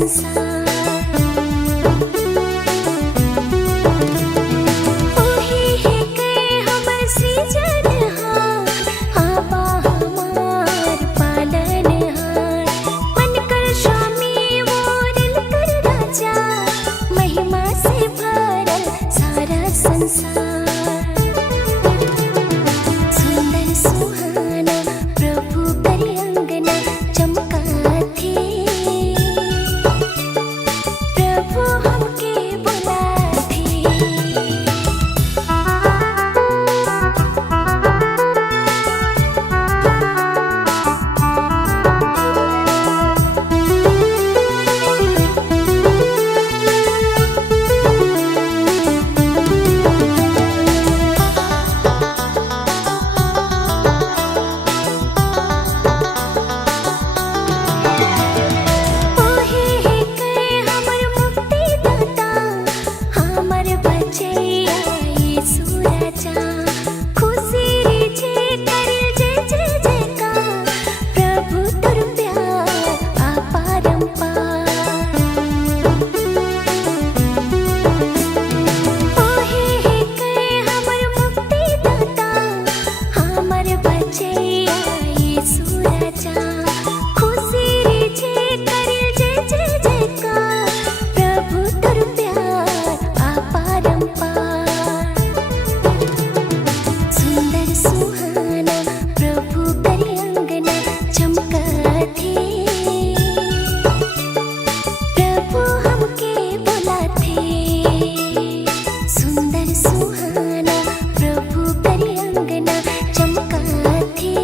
संसार। ओहे है के हमर सृजनहार, आबा हमार पालनहार। बनकर स्वामी वो रिलकर राजा, महिमा से भरल सारा संसार। सुंदर सुहाना प्रभु करी अंगना चमका थे, प्रभु हमके बुला थे। ओहे है के हमर मुक्तिदाता, हमर बचैया यीशु राजा। खुशी रीझे करिल जय जय जयकार, प्रभु तोर प्यार अपरंपार। ओहे है के हमर मुक्तिदाता, हमर बचैया यीशु राजा। खुशी रीझे करिल जय जय जयकार, प्रभु तोर प्यार अपरंपार। सुंदर सुहाना प्रभु करी अंगना चमका थे, प्रभु हमके बुला थे। सुंदर सुहाना प्रभु करी अंगना चमका थे,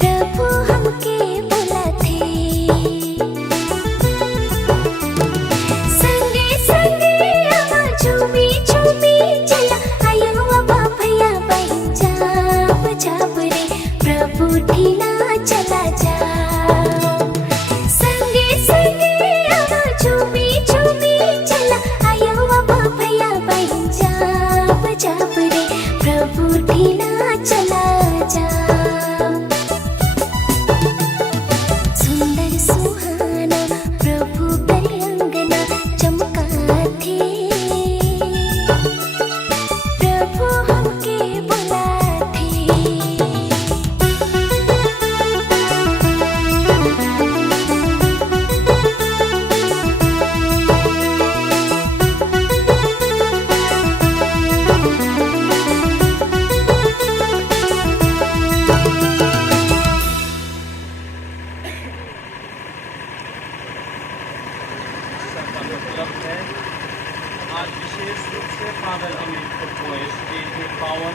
प्रभु हमके बुला थे। संगे संगे आवा झूमी झूमी चला, आयो आवा भैया बहन जाप जाप रे, प्रभु ठीला चला जा। संगे संगे आवा झूमी झूमी चला, आयो आवा भैया बहन जाप जाप रे, प्रभु ठीला चला जा। सुंदर सुहाना प्रभु करी अंगना चमका थे, प्रभु हमके बुला थे। मतलब है आज विशेष रूप से फादर अमित को इसके पावन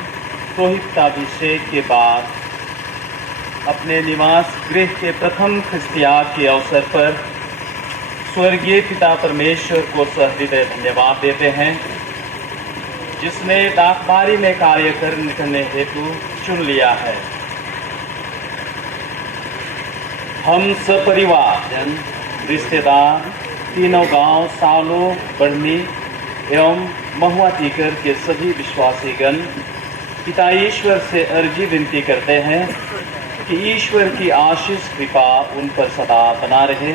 रोहिताभिषेक के बाद अपने निवास गृह के प्रथम ख्रिस्तियाग के अवसर पर स्वर्गीय पिता परमेश्वर को सहृदय धन्यवाद देते हैं, जिसने डाकबारी में कार्य करने हेतु चुन लिया है। हम सपरिवार जन, रिश्तेदार, तीनों गांव सालो बढ़नी एवं महुआ टीकर के सभी विश्वासीगण पिता ईश्वर से अर्जी विनती करते हैं कि ईश्वर की आशीष कृपा उन पर सदा बना रहे,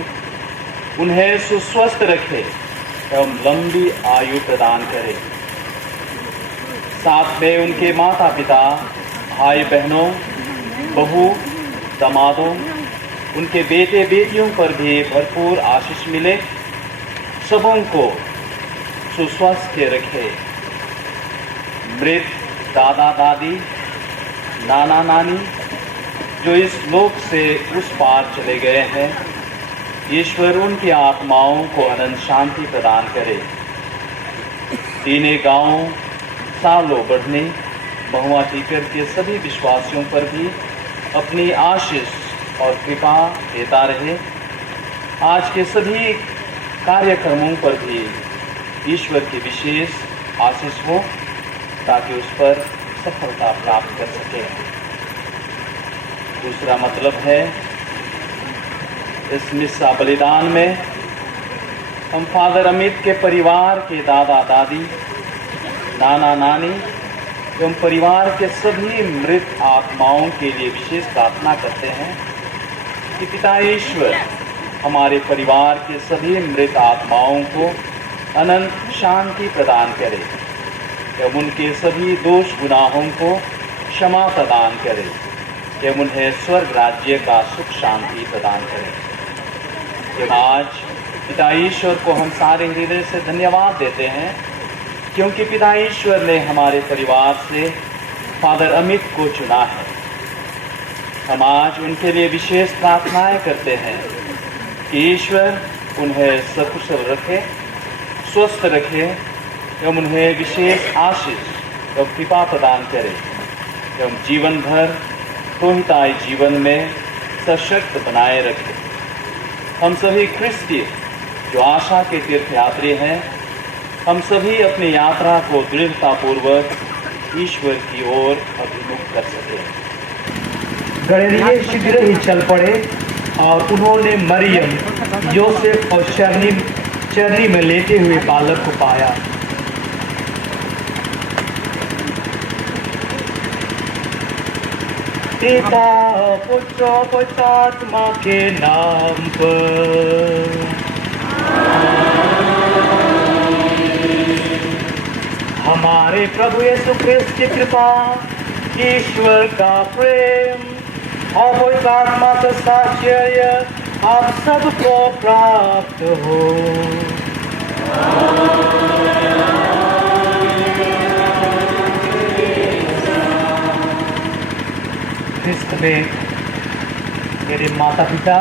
उन्हें सुस्वस्थ रखे एवं लंबी आयु प्रदान करे। साथ में उनके माता पिता, भाई बहनों, बहू, दामादों, उनके बेटे बेटियों पर भी भरपूर आशीष मिले, सबों को सुस्वस्थ रखे। मृत दादा दादी, नाना नानी जो इस लोक से उस पार चले गए हैं, ईश्वर उनकी आत्माओं को अनंत शांति प्रदान करे। तीनों गांव सालों बढ़ने महुआ टीकर के सभी विश्वासियों पर भी अपनी आशीष और कृपा देता रहे। आज के सभी कार्यक्रमों पर भी ईश्वर की विशेष आशीष हो, ताकि उस पर सफलता प्राप्त कर सके। दूसरा मतलब है, इस मिस्सा बलिदान में हम फादर अमित के परिवार के दादा दादी, नाना नानी एवं परिवार के सभी मृत आत्माओं के लिए विशेष प्रार्थना करते हैं कि पिता ईश्वर हमारे परिवार के सभी मृत आत्माओं को अनंत शांति प्रदान करे एवं उनके सभी दोष गुनाहों को क्षमा प्रदान करे एवं उन्हें स्वर्ग राज्य का सुख शांति प्रदान करे। आज पिता ईश्वर को हम सारे हृदय से धन्यवाद देते हैं, क्योंकि पिता ईश्वर ने हमारे परिवार से फादर अमित को चुना है। हम आज उनके लिए विशेष प्रार्थनाएं करते हैं कि ईश्वर उन्हें सकुशल रखे, स्वस्थ रखे एवं उन्हें विशेष आशीष और कृपा प्रदान करे एवं जीवन भर तोहिताई जीवन में सशक्त बनाए रखे। हम सभी क्रिस्तीय जो आशा के तीर्थयात्री हैं, हम सभी अपनी यात्रा को दृढ़तापूर्वक ईश्वर की ओर अभिमुख कर सके। गलीलिये शीघ्र ही चल पड़े और उन्होंने मरियम, योसेफ और चरनी में लेटे हुए बालक को पाया। पिता पुत्र पवित्र आत्मा के नाम पर। हमारे प्रभु यीशु क्रिस्त की कृपा, ईश्वर का प्रेम और पवित्र आत्मा का साहचर्य आप सबको प्राप्त हो। क्रिस्त में मेरे माता पिता,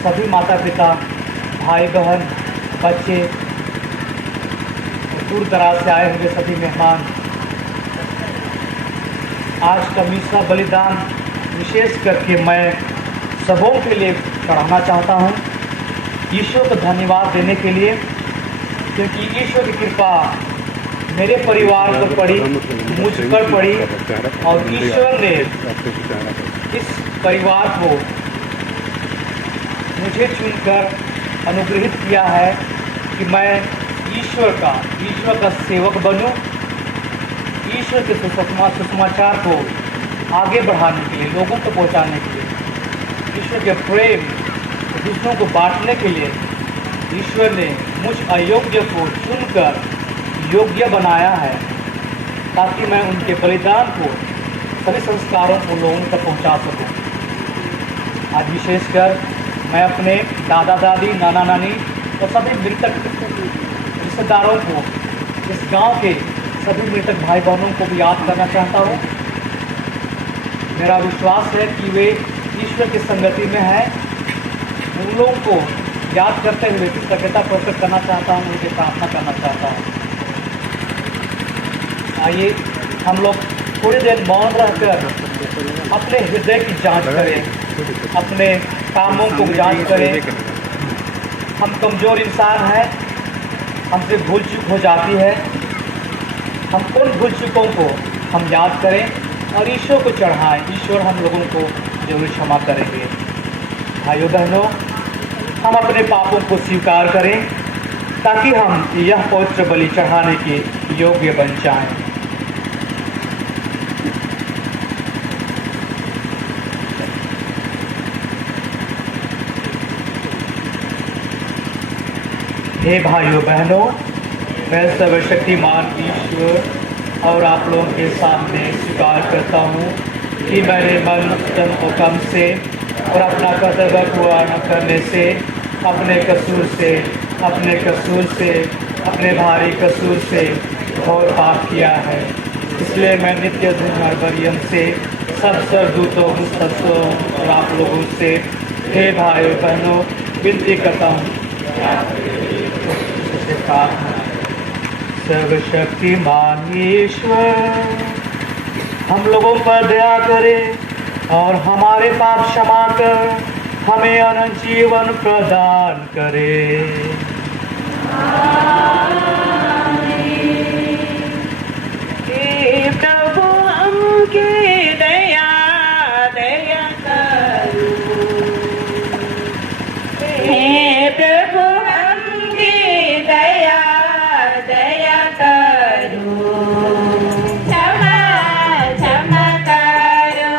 सभी माता पिता, भाई बहन, बच्चे, दूर दराज से आए हुए सभी मेहमान, आज का मिसा बलिदान विशेष करके मैं सबों के लिए चढ़ाना चाहता हूँ, ईश्वर को धन्यवाद देने के लिए, क्योंकि ईश्वर की कृपा मेरे परिवार पर पड़ी, मुझ पर पड़ी और ईश्वर ने इस परिवार को मुझे चुनकर अनुग्रहित किया है कि मैं ईश्वर का सेवक बनूं, ईश्वर के सुसमाचार को आगे बढ़ाने के लिए, लोगों को पहुंचाने के लिए, ईश्वर के प्रेम दूसरों को बांटने के लिए ईश्वर ने मुझ अयोग्य को चुनकर योग्य बनाया है, ताकि मैं उनके बलिदान को, सभी संस्कारों को लोगों तक पहुंचा सकूं। आज विशेषकर मैं अपने दादा दादी, नाना नानी और सभी मृतक रिश्तेदारों को, इस गांव के सभी मृतक भाई बहनों को भी याद करना चाहता हूं। मेरा विश्वास है कि वे ईश्वर की संगति में है। उन लोगों को याद करते हुए कृतज्ञता प्रकट करना चाहता हूँ, उनकी प्रार्थना करना चाहता हूँ। आइए हम लोग थोड़ी देर मौन रहकर अपने हृदय की जांच करें, अपने कामों को जांच करें। हम कमज़ोर इंसान हैं, हमसे भूल चूक हो जाती है। हम उन भूल चूकों को हम याद करें और ईश्वर को चढ़ाएं। ईश्वर हम लोगों को जरूर क्षमा करेंगे। भाइयों बहनों, हम अपने पापों को स्वीकार करें ताकि हम यह पवित्र बलि चढ़ाने के योग्य बन जाएं। हे भाइयों बहनों, मैं सर्वशक्तिमान ईश्वर और आप लोगों के सामने स्वीकार करता हूँ कि मैंने मन, तन और कर्म से और अपना कर्तव्य पूरा न करने से, अपने कसूर से, अपने भारी कसूर से घोर पाप किया है। इसलिए मैं नित्य दिन मरियम से, सब स्वर्गदूतों, मुस्तफों और आप लोगों से, हे भाइयों बहनों, विनती करता हूँ, सर्वशक्तिमान ईश्वर हम लोगों पर दया करे और हमारे पाप क्षमा कर हमें अनंत जीवन प्रदान करे। हे प्रभु हमके दया करो, हे प्रभु हमके दया करो, क्षमा करो।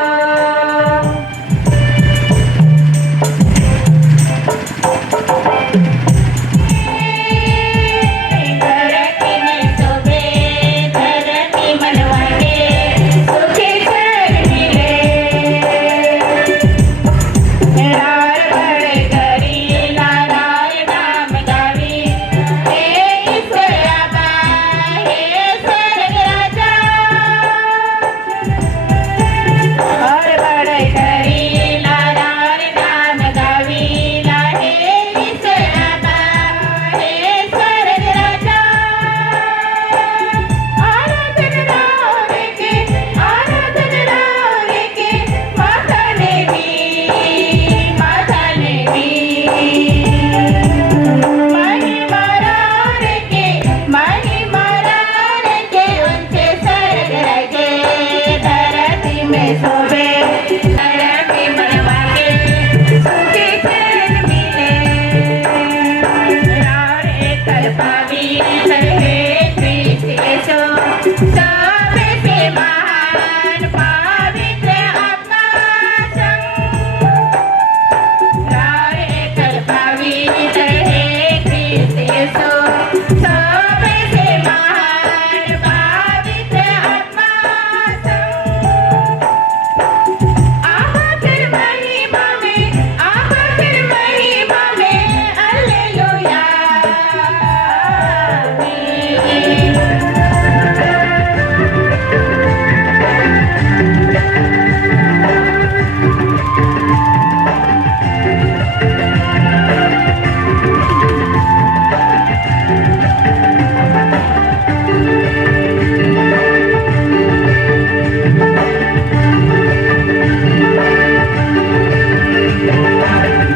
सबसे महान पवित्र आत्मा संग लाए कर पवित्र है ख्रिस्त यीशु। सबसे महान पवित्र आत्मा संग आकर महिमा में हालेलुया।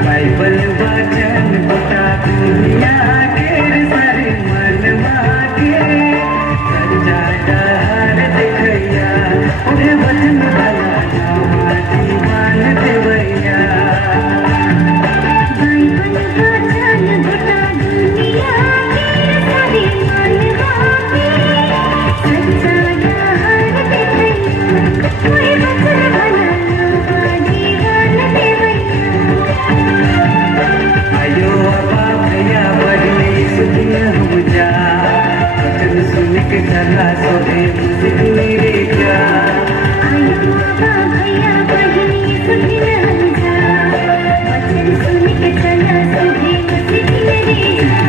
बाइबल वचन गोटा दुनिया केर सारे मनवा के सच्चा डहर देखैया उहे वचन वाला नवा जीवन देवैया। बाइबल वचन गोटा दुनिया के सारे मनवा के सच्चा डहर देखैया ओहे वचन वाला नवा जीवन देवैया। आयो अबा भैया बहनी सुन हम जा वचन सुन के चला सोहे मुझे मेरे जा। आयो बाबा भैया बहिनी सुन हम जा वचन सुन के चला सोहे मसीह मेरे जा।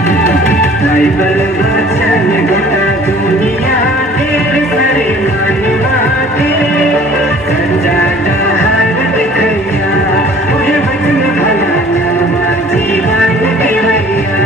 बाइबल वचन गोटा दुनिया केर सारे मनवा के सच्चा डहर देखैया उहे वचन वाला नवा जीवन देवैया।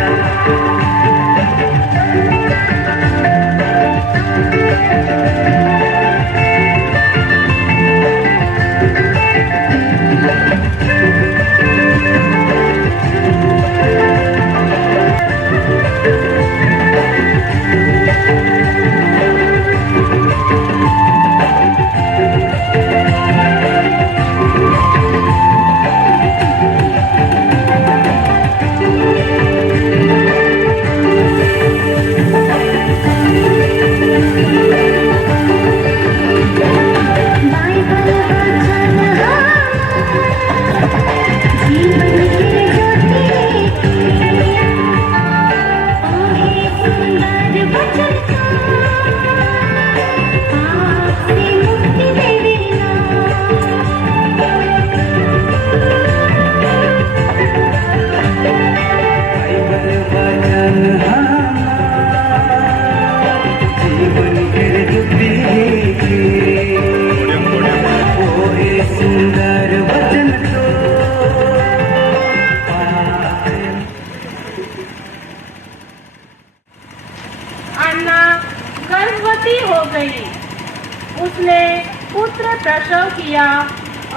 बाइबल वचन जीवन के ज्योति ओहे सुंदर वचन पाप से मुक्ति देवेला। बाइबल वचन जीवन के ज्योति ओहे सुंदर वचन तो अन्ना गर्भवती हो गई। उसने पुत्र प्रसव किया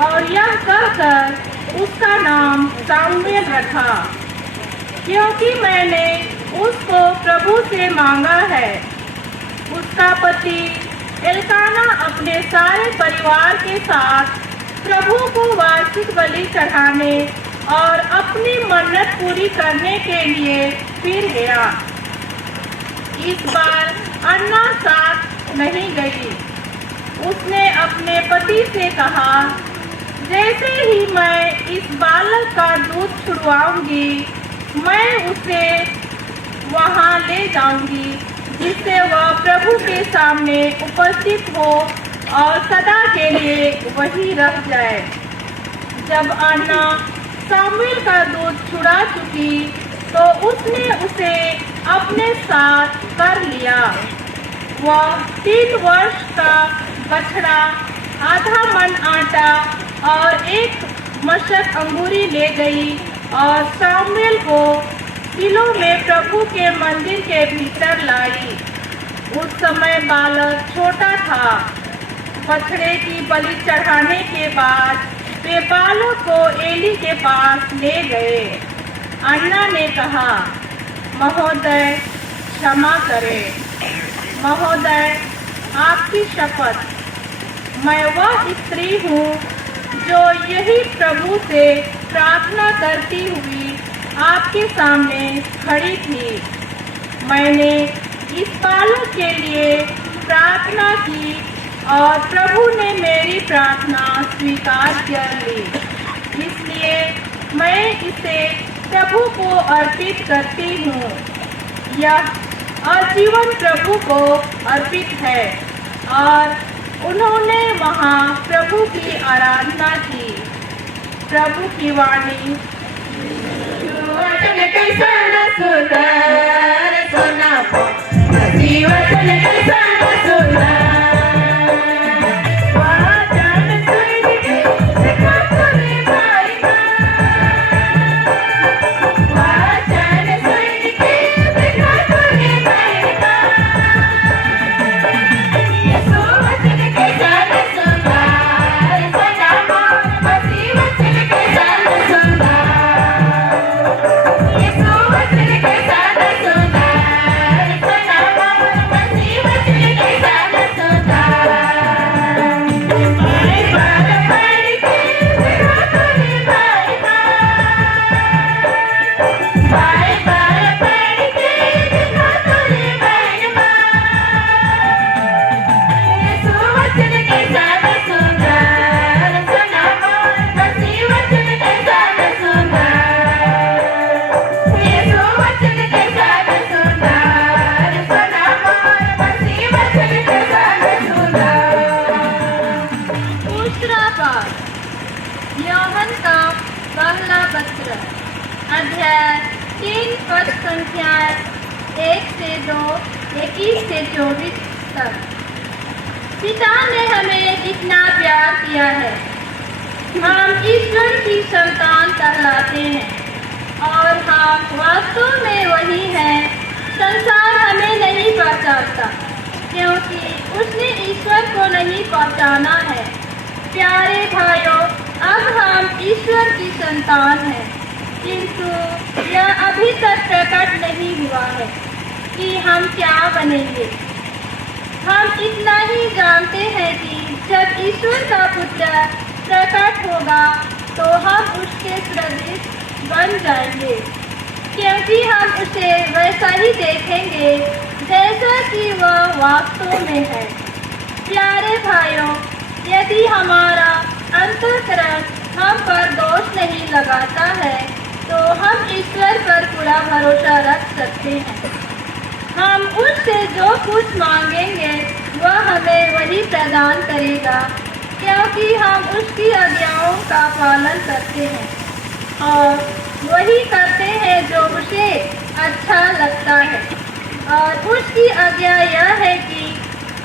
और यह कहकर उसका नाम सामुएल रखा, क्योंकि मैंने उसको प्रभु से मांगा है। उसका पति एल्काना अपने सारे परिवार के साथ प्रभु को वार्षिक बलि चढ़ाने और अपनी मन्नत पूरी करने के लिए फिर गया। इस बार अन्ना साथ नहीं गई। उसने अपने पति से कहा, जैसे ही मैं इस बालक का दूध छुड़वाऊंगी, मैं उसे वहां ले जाऊंगी, जिससे वह प्रभु के सामने उपस्थित हो और सदा के लिए वही रह जाए। जब अन्ना सामुएल का दूध छुड़ा चुकी, तो उसने उसे अपने साथ कर लिया। वह 3 वर्ष का बछड़ा, आधा मन आटा और 1 मशक अंगूरी ले गई और सामुएल को किलो में प्रभु के मंदिर के भीतर लाई। उस समय बालक छोटा था। बछड़े की बलि चढ़ाने के बाद वे बालक को एली के पास ले गए। अन्ना ने कहा, महोदय क्षमा करें। महोदय, आपकी शपथ, मैं वह स्त्री हूँ जो यही प्रभु से प्रार्थना करती हुई आपके सामने खड़ी थी। मैंने इस बालक के लिए प्रार्थना की और प्रभु ने मेरी प्रार्थना स्वीकार कर ली। इसलिए मैं इसे प्रभु को अर्पित करती हूँ। यह आजीवन प्रभु को अर्पित है। और उन्होंने वहाँ प्रभु की आराधना की। प्रभु की वाणी। वचन कैसा न सुंदर सोना वचन कैसा न सुंदर वचन सुन के देखा तूने भाई वचन सुन के देखा तूने भाई यीशु वचन कैसा न सुंदर सोना मसीह वचन कैसा न सुंदर यीशु वचन कैसा न सुंदर सोना मसीह वचन कैसा न सुंदर बार बार पढ़ के देखा तूने भाई बार बार पढ़ के देखा तूने भाई यीशु वचन कैसा न सुंदर सोना मसीह वचन कैसा न सुंदर यीशु वचन कैसा न सुंदर सोना मसीह वचन कैसा न सुंदर। दूसरा पाठ यूहन्ना का पहला पत्र अध्याय 3 पद संख्याएं 1 से 2, 21 से 24 तक। पिता ने हमें इतना प्यार किया है, हम ईश्वर की संतान कहलाते हैं और हम वास्तव में वही हैं। संसार हमें नहीं पहचानता क्योंकि उसने ईश्वर को नहीं पहचाना है। प्यारे भाइयों, अब हम ईश्वर की संतान हैं, किंतु यह अभी तक प्रकट नहीं हुआ है कि हम क्या बनेंगे। हम इतना ही जानते हैं कि जब ईश्वर का पुत्र प्रकट होगा तो हम उसके सदृश बन जाएंगे, क्योंकि हम उसे वैसा ही देखेंगे जैसा कि वह वास्तव में है। प्यारे भाइयों, यदि हमारा अंतःकरण हम पर दोष नहीं लगाता है तो हम ईश्वर पर पूरा भरोसा रख सकते हैं। हम उससे जो कुछ मांगेंगे वह हमें वही प्रदान करेगा, क्योंकि हम उसकी आज्ञाओं का पालन करते हैं और वही करते हैं जो उसे अच्छा लगता है। और उसकी आज्ञा यह है कि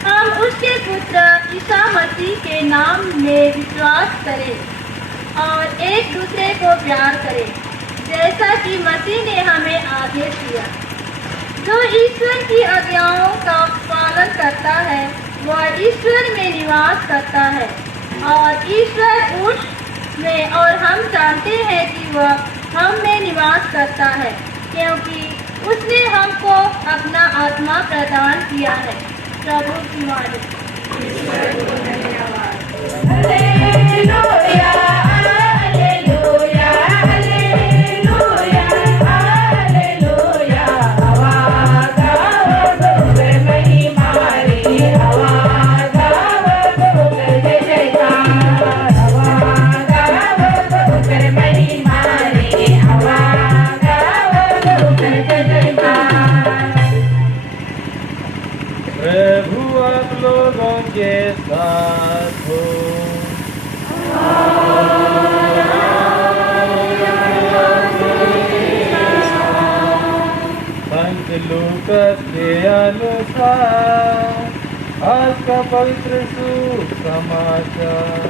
हम उसके पुत्र ईसा मसीह के नाम में विश्वास करें और एक दूसरे को प्यार करें, जैसा कि मसीह ने हमें आदेश दिया। जो ईश्वर की आज्ञाओं का पालन करता है वह ईश्वर में निवास करता है और ईश्वर उस में, और हम जानते हैं कि वह हम में निवास करता है, क्योंकि उसने हमको अपना आत्मा प्रदान किया है। प्रभु की वाणी। Hallelujah, hallelujah, hallelujah, hallelujah. हवा गाओ दोगे महिमा रे, हवा गाओ दोगे जय जयकार। हवा गाओ दोगे महिमा रे, हवा गाओ दोगे जय जयकार। प्रभु आप लोगों के साथ हो। संत लूकास के अनुसार आज का पवित्र सुसमाचार।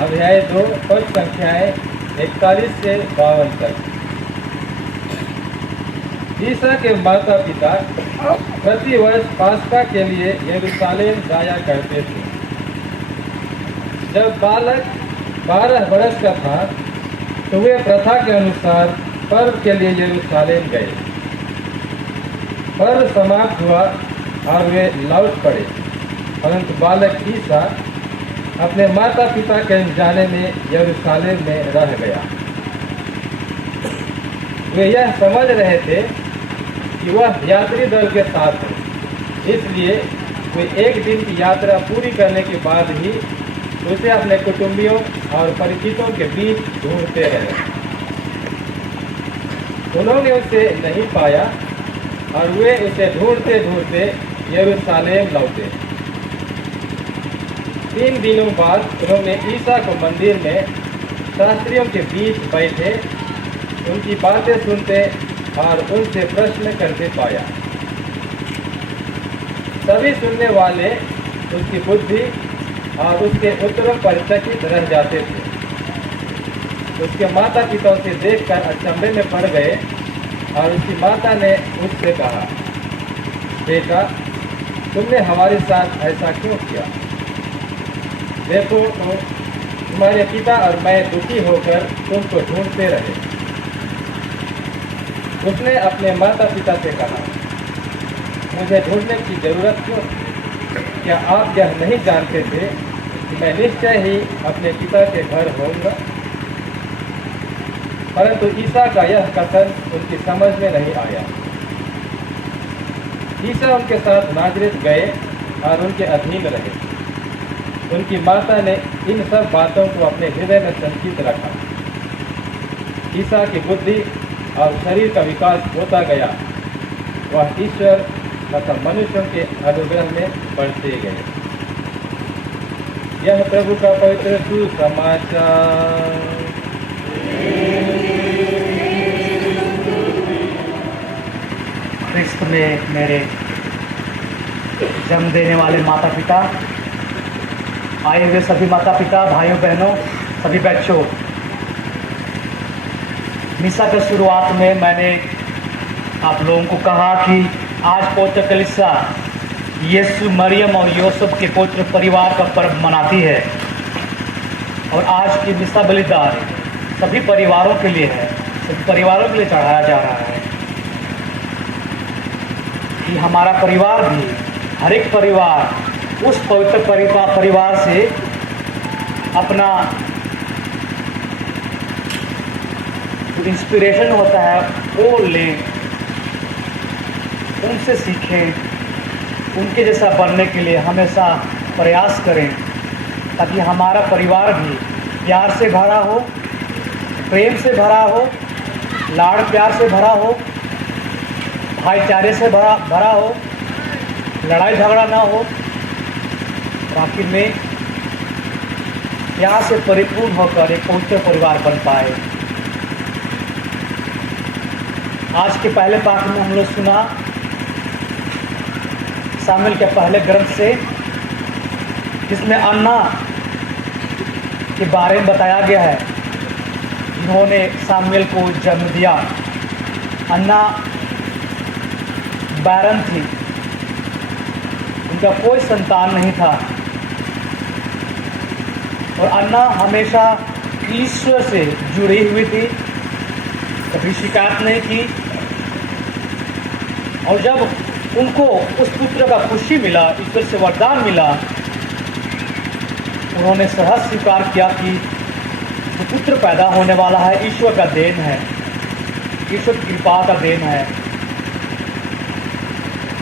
अध्याय 2 पद संख्याएं 41 से 52 तक। ईसा के माता पिता प्रति वर्ष पास्का के लिए यरूशलेम जाया करते थे। जब बालक 12 वर्ष का था तो वे प्रथा के अनुसार पर्व के लिए यरूशलेम गए। पर्व समाप्त हुआ और वे लौट पड़े, परंतु बालक ईसा अपने माता पिता के जाने में यरूशलेम में रह गया। वे यह समझ रहे थे कि वह यात्री दल के साथ है, इसलिए वे एक दिन की यात्रा पूरी करने के बाद ही उसे अपने कुटुंबियों और परिचितों के बीच ढूंढते रहे। उन्होंने उसे नहीं पाया और वे उसे ढूंढते ढूंढते यरूशलेम लौटे। 3 दिनों बाद उन्होंने ईसा को मंदिर में शास्त्रियों के बीच बैठे उनकी बातें सुनते और उनसे प्रश्न करते पाया। सभी सुनने वाले उसकी बुद्धि और उसके उत्तरों पर चकित रह जाते थे। उसके माता पिता उसे देखकर अचंभे में पड़ गए और उसकी माता ने उससे कहा, बेटा, तुमने हमारे साथ ऐसा क्यों किया? देखो तो तुम्हारे पिता और मैं दुखी होकर तुमको ढूंढते रहे। उसने अपने माता पिता से कहा, मुझे ढूंढने की जरूरत क्यों? क्या आप यह नहीं जानते थे कि मैं निश्चय ही अपने पिता के घर होऊंगा? परंतु ईसा का यह कथन उनकी समझ में नहीं आया। ईसा उनके साथ नाजरेत गए और उनके अधीन रहे। उनकी माता ने इन सब बातों को अपने हृदय में संचित रखा। ईसा की बुद्धि और शरीर का विकास होता गया। वह ईश्वर तथा मनुष्यों के अनुग्रह में बढ़ते गए। यह प्रभु का पवित्र सुसमाचार। क्रिस्त में मेरे जन्म देने वाले माता पिता, आए हुए सभी माता पिता, भाइयों बहनों, सभी बच्चों, मिसा के शुरुआत में मैंने आप लोगों को कहा कि आज पवित्र कलीसिया यीशु, मरियम और यूसुफ के पवित्र परिवार का पर्व मनाती है। और आज की मिसा बलिदान सभी परिवारों के लिए है, सभी परिवारों के लिए चढ़ाया जा रहा है कि हमारा परिवार भी, हर एक परिवार उस पवित्र परिवार से अपना जो इंस्पिरेशन होता है वो लें, उनसे सीखें, उनके जैसा बनने के लिए हमेशा प्रयास करें, ताकि हमारा परिवार भी प्यार से भरा हो, प्रेम से भरा हो, लाड़ प्यार से भरा हो, भाईचारे से भरा हो, लड़ाई झगड़ा ना हो, और आखिर में प्यार से परिपूर्ण होकर एक पवित्र परिवार बन पाए। आज के पहले पाठ में हम लोग सुना शामिल के पहले ग्रंथ से, जिसमें अन्ना के बारे में बताया गया है, जिन्होंने सामुएल को जन्म दिया। अन्ना बैरन थी, उनका कोई संतान नहीं था, और अन्ना हमेशा ईश्वर से जुड़ी हुई थी, कभी शिकायत नहीं की। और जब उनको उस पुत्र का खुशी मिला, ईश्वर से वरदान मिला, उन्होंने सहज स्वीकार किया कि जो पुत्र पैदा होने वाला है ईश्वर का देन है, ईश्वर की कृपा का देन है।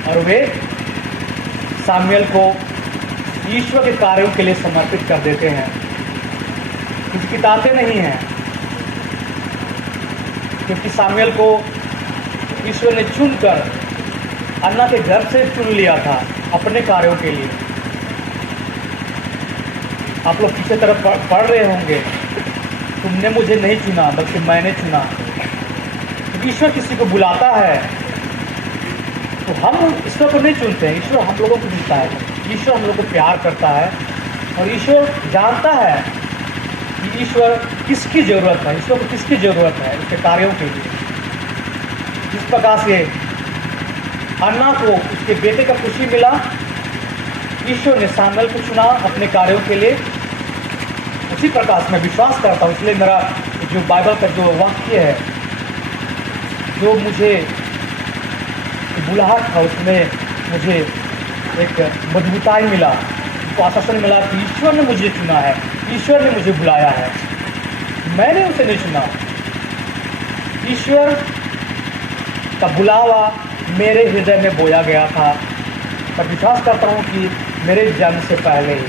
और वे सामुएल को ईश्वर के कार्यों के लिए समर्पित कर देते हैं, हिचकिचाते नहीं हैं, क्योंकि सामुएल को ईश्वर ने चुनकर अन्ना के घर से चुन लिया था अपने कार्यों के लिए। आप लोग पीछे तरफ पढ़ रहे होंगे, तुमने मुझे नहीं चुना बल्कि मैंने चुना। ईश्वर किसी को बुलाता है तो हम ईश्वर को नहीं चुनते हैं, ईश्वर हम लोगों को चुनता है। ईश्वर हम लोग को प्यार करता है और ईश्वर जानता है कि ईश्वर किसकी ज़रूरत है, ईश्वर को किसकी ज़रूरत है उसके कार्यों के लिए। जिस प्रकार से अन्ना को उसके बेटे का खुशी मिला, ईश्वर ने सामुएल को चुना अपने कार्यों के लिए, उसी प्रकार से मैं विश्वास करता हूँ। इसलिए मेरा जो बाइबल का जो वाक्य है, जो मुझे बुलाहट था, उसमें मुझे एक मजबूताई मिला, उसको आश्वासन मिला कि ईश्वर ने मुझे चुना है, ईश्वर ने मुझे बुलाया है, मैंने उसे नहीं चुना। ईश्वर का बुलावा मेरे हृदय में बोया गया था। मैं विश्वास करता हूँ कि मेरे जन्म से पहले ही।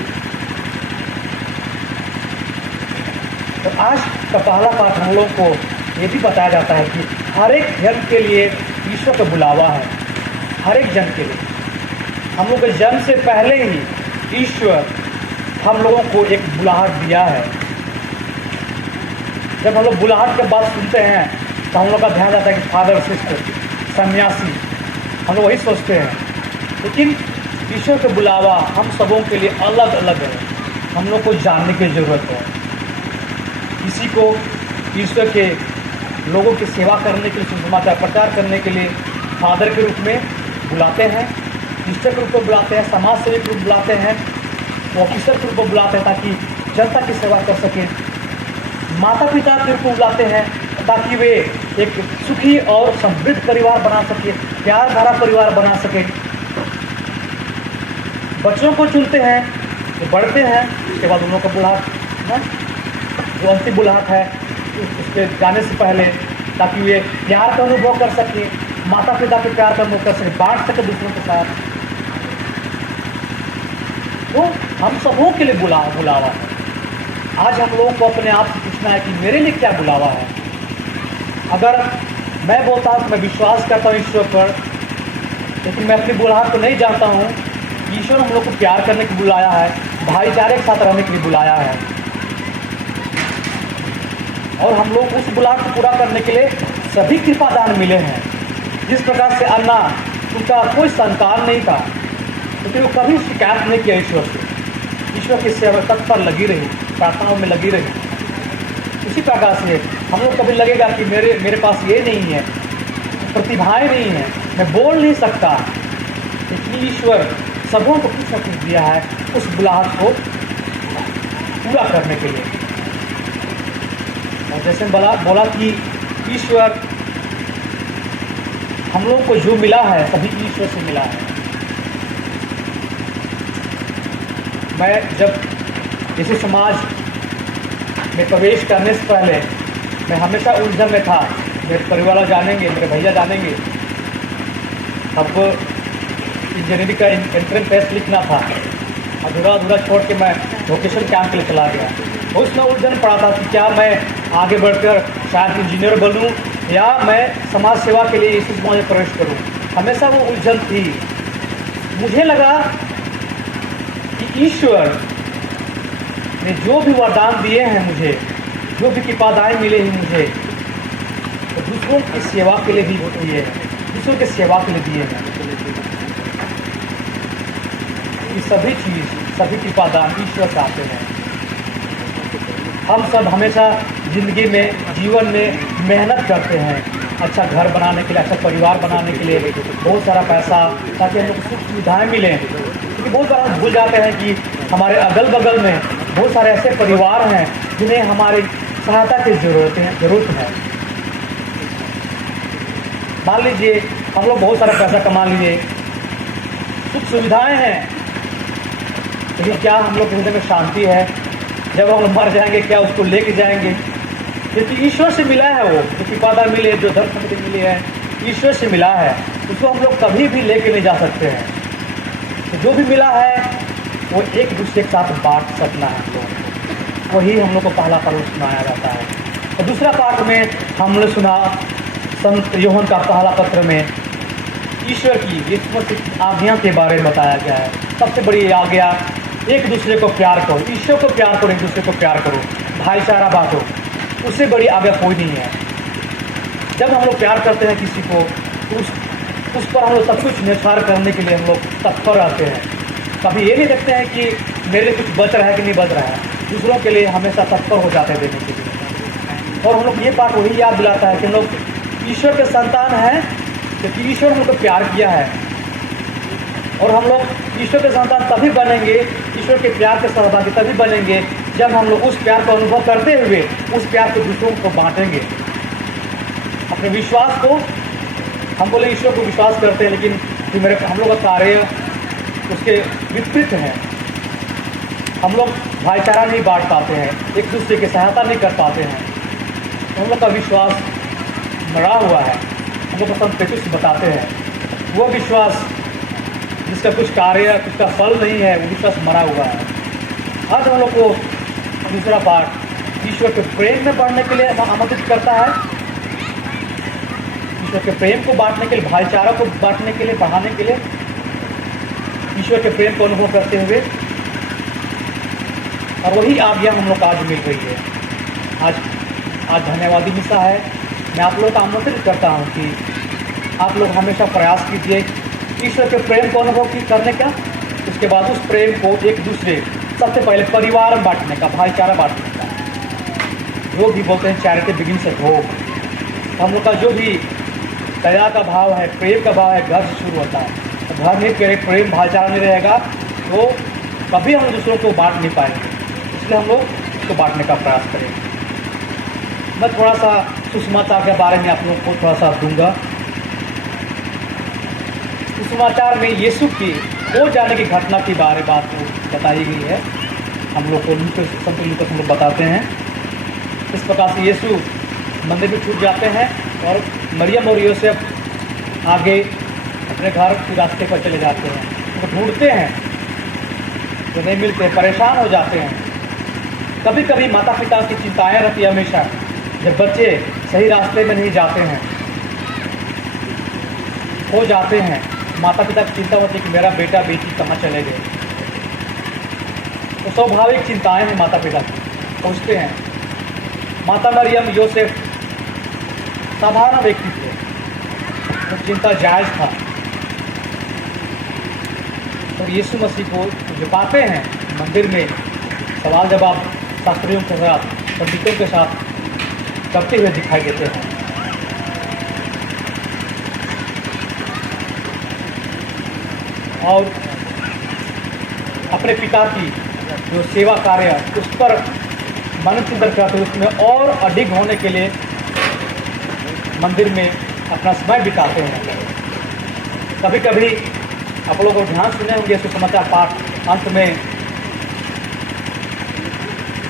तो आज का पहला पाठ हम लोग को ये भी बताया जाता है कि हर एक जन के लिए ईश्वर का बुलावा है। हर एक जन के लिए हम लोग के जन्म से पहले ही ईश्वर हम लोगों को एक बुलाहट दिया है। जब हम लोग बुलाहट के बात सुनते हैं तो हम लोग का ध्यान जाता है कि फादर, सिस्टर, सन्यासी, हम लोग वही सोचते हैं। लेकिन ईश्वर का बुलावा हम सबों के लिए अलग अलग है। हम लोग को जानने की ज़रूरत है। किसी को ईश्वर के लोगों की सेवा करने के लिए, सुसमाचार प्रचार करने के लिए फादर के रूप में बुलाते हैं, ईश्वर के रूप में बुलाते हैं, समाज सेवी के रूप में बुलाते हैं, ऑफिसर के रूप में बुलाते हैं ताकि जनता की सेवा कर सकें, माता पिता के रूप में बुलाते हैं ताकि वे एक सुखी और समृद्ध परिवार बना सके, प्यार भरा परिवार बना सके। बच्चों को चुनते हैं, जो बढ़ते हैं, उसके बाद उन लोगों का बुलाहट, जो अंतिम बुलाहट है उसके जाने से पहले, ताकि वे प्यार का अनुभव कर सके, माता पिता के प्यार का अनुभव कर सके, बांट सके दूसरों के साथ। तो हम सबों के लिए बुलावा है। आज हम लोगों को अपने आप से पूछना है कि मेरे लिए क्या बुलावा है। अगर मैं बोलता हूँ कि मैं विश्वास करता हूँ ईश्वर पर, लेकिन मैं अपनी बुलाहट को नहीं जानता हूँ। ईश्वर हम लोग को प्यार करने के लिए बुलाया है, भाईचारे के साथ रहने के लिए बुलाया है, और हम लोग उस बुलाहट को पूरा करने के लिए सभी कृपादान मिले हैं। जिस प्रकार से अन्ना, उनका कोई संतान नहीं था, लेकिन वो कभी शिकायत नहीं किया ईश्वर से, ईश्वर की सेवा तत्पर लगी रही, प्रार्थनाओं में लगी रही। इसी प्रकार से हम लोग कभी लगेगा कि मेरे पास ये नहीं है, प्रतिभाएं नहीं हैं, मैं बोल नहीं सकता, लेकिन ईश्वर सबों को कुछ न कुछ दिया है उस बुलाहट को पूरा करने के लिए। और जैसे बोला कि ईश्वर हम लोगों को जो मिला है सभी ईश्वर से मिला है। मैं जब किसी समाज में प्रवेश करने से पहले मैं हमेशा उलझन में था। मेरे परिवार वाले जानेंगे, मेरे भैया जानेंगे, सबको इंजीनियरिंग का एंट्रेंस टेस्ट लिखना था। अधूरा छोड़ के मैं वोकेशन कैंप के लिए चला गया। उसमें उलझन पड़ा था कि क्या मैं आगे बढ़कर शायद इंजीनियर बनूं या मैं समाज सेवा के लिए इस समाज में प्रवेश करूं। हमेशा वो उलझन थी। मुझे लगा कि ईश्वर ने जो भी वरदान दिए हैं मुझे, जो भी कृपादाएं मिले हैं मुझे, तो दूसरों की सेवा के लिए भी दिए हैं, दूसरों की सेवा के लिए दिए हैं। ये सभी चीज़, सभी कृपादान ईश्वर से आते हैं। हम सब हमेशा ज़िंदगी में, जीवन में मेहनत करते हैं अच्छा घर बनाने के लिए, अच्छा परिवार बनाने के लिए, बहुत सारा पैसा, ताकि हम लोग को सुख सुविधाएँ मिलें। क्योंकि बहुत बार हम भूल जाते हैं कि हमारे अगल बगल में बहुत सारे ऐसे परिवार हैं जिन्हें हमारी सहायता की ज़रूरत है। मान लीजिए हम लोग बहुत सारा पैसा कमा लिए, सुख सुविधाएं हैं, लेकिन क्या हम लोग के हृदय में शांति है? जब हम मर जाएंगे क्या उसको लेके जाएंगे? क्योंकि ईश्वर से मिला है, वो जो कृपादान मिले, जो धन सम्पत्ति मिली है, ईश्वर से मिला है, उसको हम लोग कभी भी लेके नहीं जा सकते हैं। तो जो भी मिला है वो एक दूसरे के साथ बांट सकना है हम लोग। वही हम लोग को पहला पर्व सुनाया जाता है। और दूसरा पाठ में हमने सुना संत यूहन्ना का पहला पत्र में ईश्वर की यीशु मसीह की आज्ञा के बारे में बताया गया है। सबसे बड़ी आज्ञा, एक दूसरे को प्यार करो, ईश्वर को प्यार करो, एक दूसरे को प्यार करो, भाईचारा बांटो। उससे बड़ी आज्ञा कोई नहीं है। जब हम लोग प्यार करते हैं किसी को, उस पर हम लोग सब कुछ न्यौछावर करने के लिए हम लोग तत्पर रहते हैं। कभी ये नहीं देखते हैं कि मेरे कुछ बच रहा है कि नहीं बच रहा है। दूसरों के लिए हमेशा तत्पर हो जाते हैं देने के लिए। और हम लोग ये बात वही याद दिलाता है कि हम लोग ईश्वर के संतान हैं, क्योंकि ईश्वर हमको प्यार किया है। और हम लोग ईश्वर के संतान तभी बनेंगे, ईश्वर के प्यार के सहभागी तभी बनेंगे जब हम लोग उस प्यार को अनुभव करते हुए उस प्यार को दूसरों को बांटेंगे। अपने विश्वास को, हम बोले ईश्वर को विश्वास करते हैं, लेकिन जो हम लोग का कार्य उसके विपरीत है। हम लोग भाईचारा नहीं बांट पाते हैं, एक दूसरे की सहायता नहीं कर पाते हैं। हम लोग का विश्वास मरा हुआ है, हमको संत पेतरुस बताते हैं, वो विश्वास जिसका कुछ कार्य, कुछ का फल नहीं है, वो विश्वास मरा हुआ है। आज हम लोग को दूसरा पाठ ईश्वर के प्रेम में बढ़ने के लिए आमंत्रित करता है, ईश्वर के प्रेम को बांटने के लिए, भाईचारा को बांटने के लिए, बढ़ाने के लिए, ईश्वर के प्रेम को अनुभव करते हुए। और वही आज्ञा हम लोग को आज मिल रही है। आज धन्यवादी मिसा है। मैं आप लोग का आमंत्रित करता हूँ कि आप लोग हमेशा प्रयास कीजिए ईश्वर के प्रेम को अनुभव करने का, उसके बाद उस प्रेम को एक दूसरे, सबसे पहले परिवार में बांटने का, भाईचारा बांटने का। जो भी बोलते हैं चैरिटी बिगिंस एट होम। हम लोग का जो भी दया का भाव है, प्रेम का भाव है, घर से शुरू होता है। तो घर में प्रेम भाईचारा नहीं रहेगा तो कभी हम दूसरों को बांट नहीं पाएंगे। इसलिए हम लोग इसको बांटने का प्रयास करेंगे। मैं थोड़ा सा सुसमाचार के बारे में आप लोगों को थोड़ा सा दूंगा। सुसमाचार में यीशु की हो जाने की घटना की बात बताई गई है। हम लोग को संत लूकास हम लोग बताते हैं। इस प्रकार से यीशु मंदिर में छूट जाते हैं और मरियम और यूसुफ आगे अपने घर के रास्ते पर चले जाते हैं। तो ढूंढते हैं तो नहीं मिलते, परेशान हो जाते हैं। कभी कभी माता पिता की चिंताएं रहती है हमेशा, जब बच्चे सही रास्ते में नहीं जाते हैं, हो जाते हैं, माता पिता की चिंता होती है कि मेरा बेटा बेटी कहाँ चले गए। तो स्वाभाविक चिंताएं हैं माता पिता की, पूछते हैं। माता मरियम यूसुफ साधारण व्यक्ति थे, तो चिंता जायज़ था। और यीशु मसीह को जो पाते हैं मंदिर में, सवाल जवाब शास्त्रियों के साथ, पंडितों के साथ करते हुए दिखाई देते हैं। और अपने पिता की जो सेवा कार्य उस पर मन चिंतन करते, उसमें और अधिक होने के लिए मंदिर में अपना समय बिताते हैं। कभी कभी आप लोगों को ध्यान सुने होंगे सुसमाचार पाठ अंत में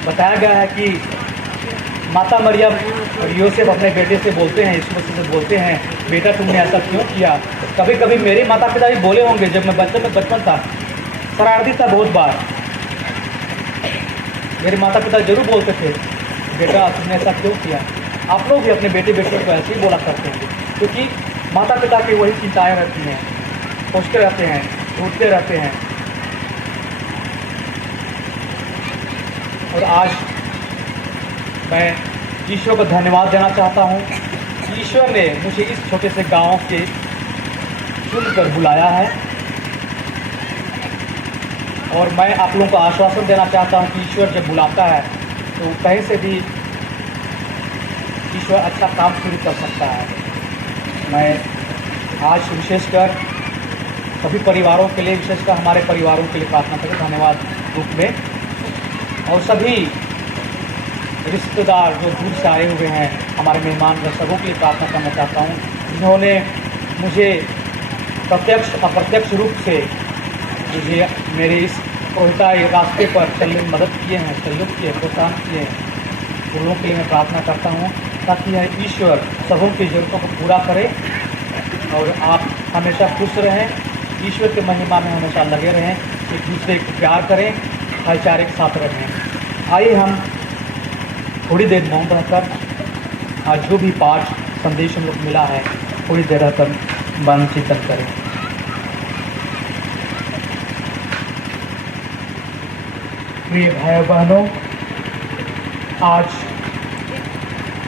बताया गया है कि माता मरियम और यूसुफ अपने बेटे से बोलते हैं, यीशु मसीह से बोलते हैं, बेटा तुमने ऐसा क्यों किया। कभी कभी मेरे माता पिता भी बोले होंगे, जब मैं बचपन था, शरारती था बहुत बार, मेरे माता पिता जरूर बोलते थे बेटा तुमने ऐसा क्यों किया। आप लोग भी अपने बेटे बेटियों को ऐसे ही बोला करते हैं, क्योंकि माता पिता की वही चिंताएं रहती हैं, सोचते रहते हैं, ढूंढते रहते हैं। और आज मैं ईश्वर को धन्यवाद देना चाहता हूँ। ईश्वर ने मुझे इस छोटे से गांव के चुनकर बुलाया है, और मैं आप लोगों को आश्वासन देना चाहता हूँ कि ईश्वर जब बुलाता है तो कहीं से भी ईश्वर अच्छा काम शुरू कर सकता है। मैं आज विशेषकर सभी परिवारों के लिए, विशेषकर हमारे परिवारों के लिए प्रार्थना करें धन्यवाद रूप में। और सभी रिश्तेदार जो दूर से आए हुए हैं, हमारे मेहमान दर्शकों के लिए प्रार्थना करना चाहता हूँ, जिन्होंने मुझे प्रत्यक्ष अप्रत्यक्ष रूप से मुझे मेरे इस पुरोहिताई रास्ते पर चलने में मदद किए हैं, सहयोग किए, प्रोत्साहन किए हैं। उन लोगों के लिए मैं प्रार्थना करता हूँ ताकि यह ईश्वर सबों की ज़रूरतों को पूरा करे और आप हमेशा खुश रहें, ईश्वर के महिमा में हमेशा लगे रहें, एक दूसरे को प्यार करें, भाईचारे के साथ रहें। आइए हम थोड़ी देर मौन रहकर आज जो भी पाठ संदेश हम लोग मिला है थोड़ी देर रहकर मन चिंतन करें। प्रिय भाई बहनों, आज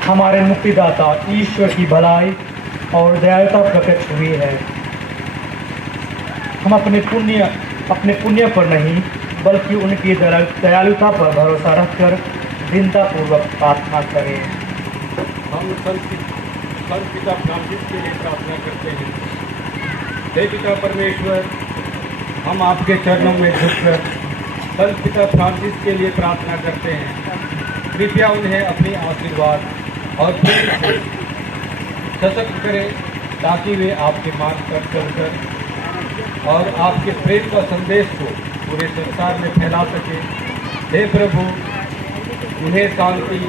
हमारे मुक्तिदाता ईश्वर की भलाई और दयालुता प्रकट हुई है। हम अपने पुण्य पर नहीं बल्कि उनकी दयालुता पर भरोसा रखकर दीनतापूर्वक प्रार्थना करें। हम संत पिता फ्रांसिस के लिए प्रार्थना करते हैं। हे पिता परमेश्वर, हम आपके चरणों में झुककर संत पिता फ्रांसिस के लिए प्रार्थना करते हैं। कृपया उन्हें अपनी आशीर्वाद और सशक्त करें ताकि वे आपके मार्ग पर चलकर और आपके प्रेम का संदेश को पूरे संसार में फैला सके। हे प्रभु, उन्हें शांति,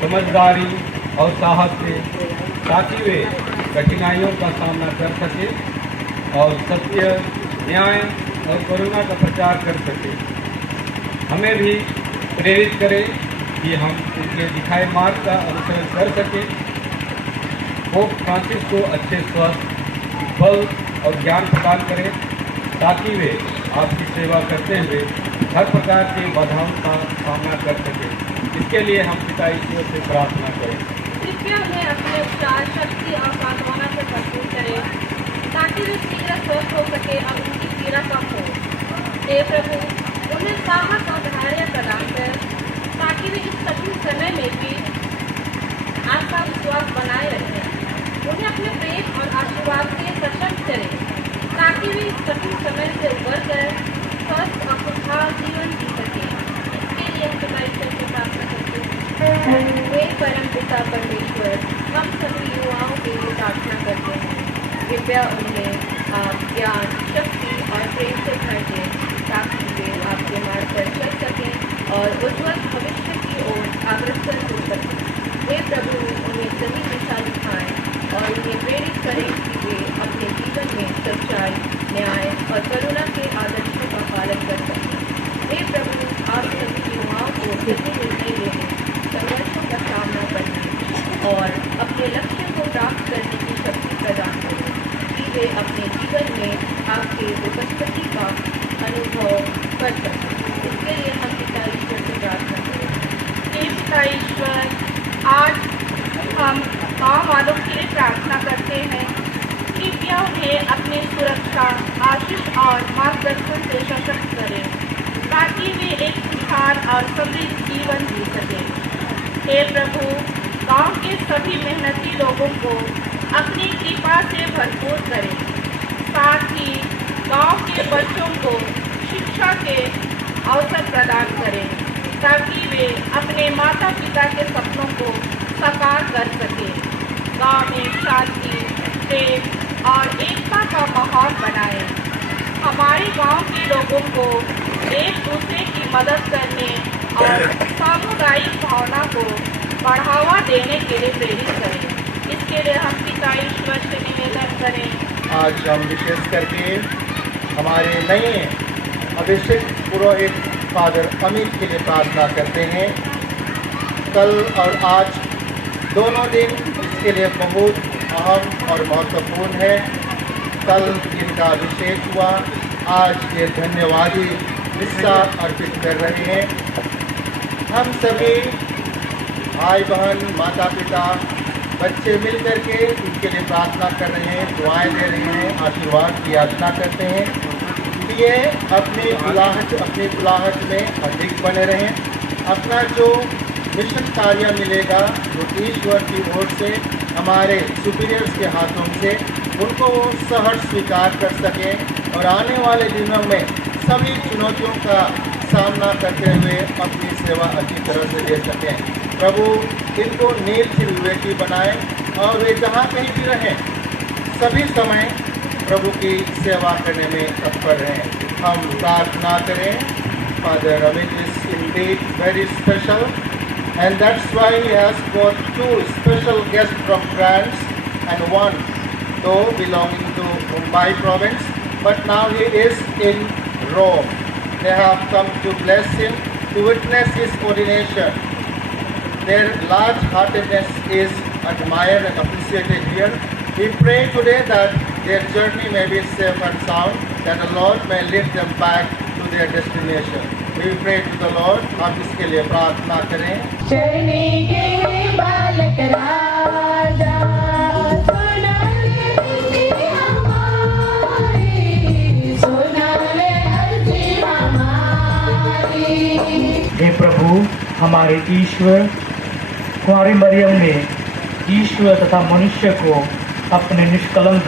समझदारी और साहस दें ताकि वे कठिनाइयों का सामना कर सके और सत्य, न्याय और करुणा का प्रचार कर सके। हमें भी प्रेरित करें कि हम उनके दिखाए मार्ग का अनुसरण कर सकें। पोप फ्रांसिस को अच्छे स्वास्थ्य, बल और ज्ञान प्रदान करें ताकि वे आपकी सेवा करते हुए हर प्रकार की बाधाओं का सामना कर सकें। इसके लिए हम पिता ईश्वर से प्रार्थना करें। कृपया उन्हें अपने उपचार, शक्ति और सांत्वना से भरपूर करें ताकि वे शीघ्र स्वस्थ हो सके और उनकी पीड़ा कम हो। हे प्रभु, उन्हें साहस और धैर्य प्रदान कर ताकि वे इस कठिन समय में भी आपका विश्वास बनाए रखें। उन्हें अपने प्रेम और आशीर्वाद से सशक्त करें ताकि वे इस कठिन समय से उबर कर स्वस्थ और खुशहाल जीवन जी सकें। इसके लिए हम पिता ईश्वर से प्रार्थना करते हैं। हे परम पिता परमेश्वर, हम सभी युवाओं के लिए प्रार्थना करते हैं। कृपया उन्हें आप ज्ञान, शक्ति और प्रेम से भर दें ताकि वे आपके मार्ग पर चल सकें और उज्ज्वल भविष्य की ओर अग्रसर हो सकें। हे प्रभु, उन्हें सही दिशा दिखाएं और उन्हें प्रेरित करें कि वे अपने जीवन में सच्चाई, न्याय और करुणा के आदर्शों का पालन कर सकें। हे प्रभु, आप सभी युवाओं को सही निर्णय लेने, संघर्षों का सामना करने और अपने लक्ष्य को प्राप्त करने की शक्ति प्रदान करें कि वे अपने जीवन में आपके उपस्थिति का अनुभव कर सकें। इसके लिए हम पिता ईश्वर से प्रार्थना करें। हे पिता ईश्वर, आज हम गाँव वालों के लिए प्रार्थना करते हैं। कृपया उन्हें अपनी सुरक्षा, आशीष और मार्गदर्शन से सशक्त करें ताकि वे एक खुशहाल और समृद्ध जीवन जी सकें। हे प्रभु, गांव के सभी मेहनती लोगों को अपनी कृपा से भरपूर करें। साथ ही गांव के बच्चों को शिक्षा के अवसर प्रदान करें ताकि वे अपने माता पिता के सपनों को साकार कर सकें। गांव में शांति, प्रेम और एकता का माहौल बनाएं। हमारे गांव के लोगों को एक दूसरे की मदद करने और सामुदायिक भावना को बढ़ावा देने के लिए प्रेरित करें। इसके लिए हम पिता ईश्वर से निवेदन करें। आज हम विशेष करके हमारे नए अभिषेक पुरोहित फादर अमित के लिए प्रार्थना करते हैं। कल और आज दोनों दिन इसके लिए बहुत अहम और महत्वपूर्ण है। कल इनका अभिषेक हुआ, आज ये धन्यवादी हिस्सा अर्पित कर रहे हैं। हम सभी भाई बहन, माता पिता, बच्चे मिल करके इनके लिए प्रार्थना कर रहे हैं, दुआएं दे रहे हैं, आशीर्वाद की याचना करते हैं कि ये अपनी बुलाहट में अधिक बने रहें। अपना जो मिशन कार्य मिलेगा जो ईश्वर की ओर से हमारे सुपीरियर्स के हाथों से, उनको वो सहज स्वीकार कर सकें और आने वाले दिनों में सभी चुनौतियों का सामना करते हुए अपनी सेवा अच्छी तरह से दे सकें। प्रभु इनको निर्भीक विवेकी बनाए और वे जहाँ कहीं भी रहें सभी समय प्रभु की सेवा करने में तत्पर रहें। हम प्रार्थना करें। Father Amit is Indeed very special and that's why he has got two special guests from France and one though belonging to Mumbai province, but now he is in Rome. They have come to bless him, to witness his ordination. Their large-heartedness is admired and appreciated here. We pray today that their journey may be safe and sound, that the Lord may lead them back to their destination. We pray to the Lord. आप इसके लिए प्रार्थना करें। चरनी के बालक राजा, सुना ले हमारी, सुना ले अर्जी हमारी। हे प्रभु, हमारे ईश्वर, कुंवारी मरियम ने ईश्वर तथा मनुष्य को अपने निष्कलंक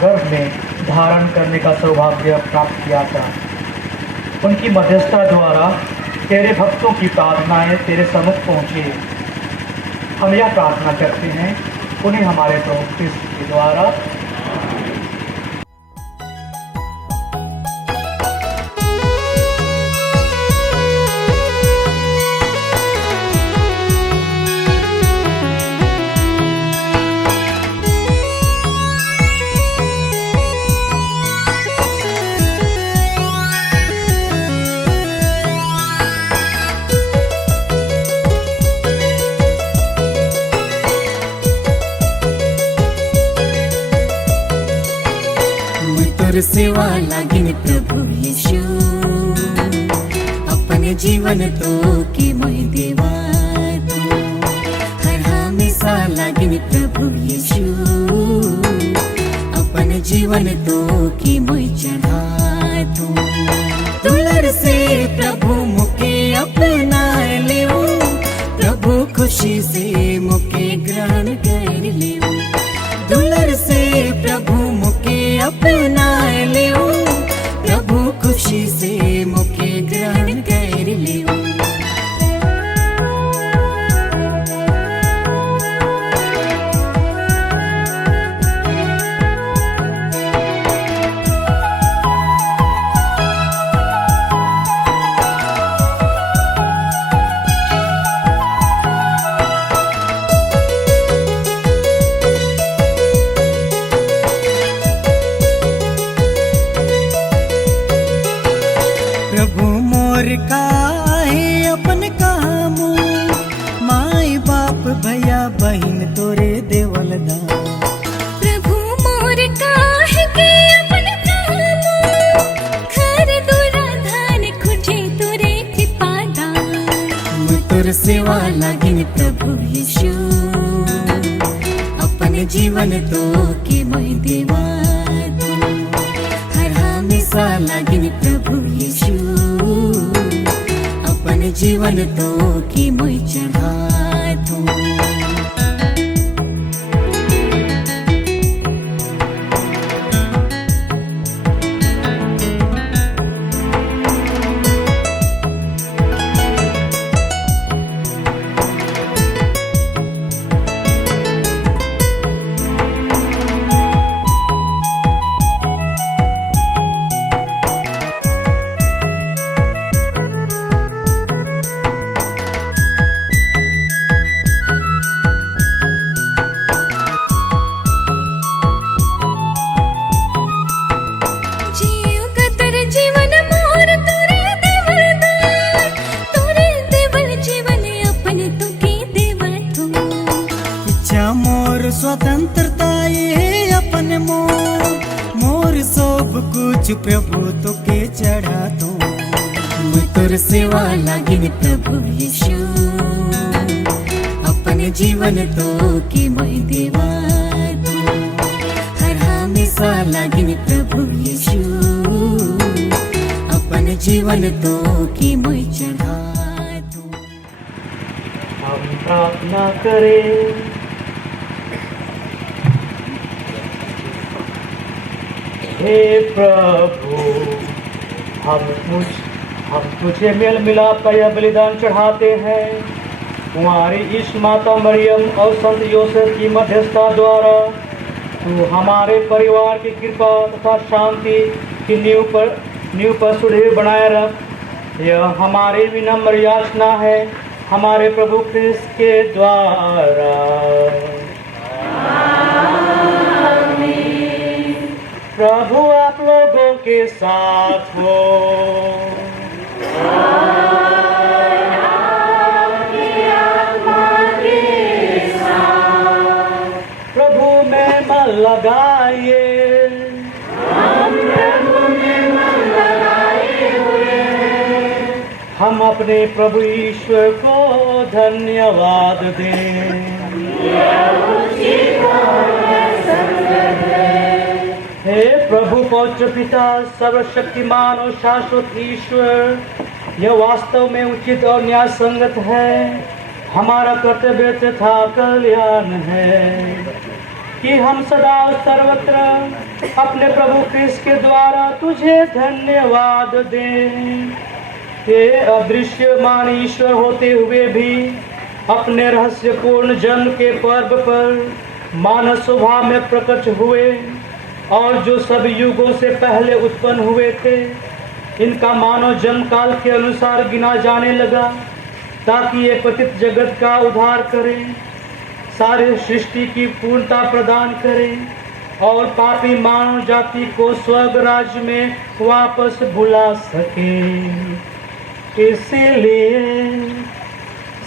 गर्भ में धारण करने का सौभाग्य प्राप्त किया था। उनकी मध्यस्थता द्वारा तेरे भक्तों की प्रार्थनाएं तेरे सम्मुख पहुँची। हम यह प्रार्थना करते हैं उन्हें हमारे प्रभु क्रिस्त के द्वारा। तोर सेवा लागिन प्रभु यीशु अपन जीवन तो के मोहि देवा तू हर हमेशा लागिन प्रभु यीशु अपन जीवन तो के मोहि चढ़ा तू दुलर से प्रभु मुके अपना लेऊ प्रभु खुशी से मुके ग्रहण कर लेऊ दुलर से प्रभु मुके अपना लेऊ प्रभु खुशी से मुके ग्रहण कर लेऊ प्रभु मोर काहे अपन कामू माई बाप भैया बहिन तोरे देवल दा प्रभु मोर काहे के अपन कामू घर दूरा धान खुजे तोरे कृपा दान मैं तोर सेवा लागिन प्रभु यीशु अपन जीवन तो के मैं देवा तू हर हमेशा लागिन प्रभु यीशु अपन जीवन तो की मैं चढ़ा तू जीव कतर जीवन मोर तोरे देवल दान तोरे देवल जीवन अपन तुके देवा तू इच्छा मोर स्वतंत्रता ये अपन मोर सब कुछ प्रभु तो के चढ़ा दो मैं तोर सेवा लागिन प्रभु यीशु अपन जीवन तो के मैं देवा तू हर हमेशा लागिन प्रभु यीशु अपन जीवन तो के मैं चढ़ा दू हम प्रार्थना करें। हे प्रभु हम तुझे मेल मिलाप का यह बलिदान चढ़ाते हैं तुम्हारी इस माता मरियम और संत योसेफ की मध्यस्थता द्वारा तू हमारे परिवार की कृपा तथा शांति की नींव पर सुदृढ़ बनाए रख। यह हमारी विनम्र याचना है हमारे प्रभु क्रिस्त के द्वारा। प्रभु आप लोगों के साथ हो। प्रभु में मन लगाइए। हम अपने प्रभु ईश्वर को धन्यवाद दें। हे प्रभु पवित्र पिता सर्वशक्तिमान और शाश्वत ईश्वर, यह वास्तव में उचित और न्याय संगत है, हमारा कर्तव्य तथा कल्याण है कि हम सदा और सर्वत्र अपने प्रभु क्रिस्त के द्वारा तुझे धन्यवाद दें। हे अदृश्यमान ईश्वर होते हुए भी अपने रहस्यपूर्ण जन्म के पर्व पर मानव स्वभाव में प्रकट हुए और जो सब युगों से पहले उत्पन्न हुए थे, इनका मानव जन्म काल के अनुसार गिना जाने लगा ताकि ये पतित जगत का उद्धार करें, सारे सृष्टि की पूर्णता प्रदान करें और पापी मानव जाति को स्वर्ग राज्य में वापस बुला सके। इसलिए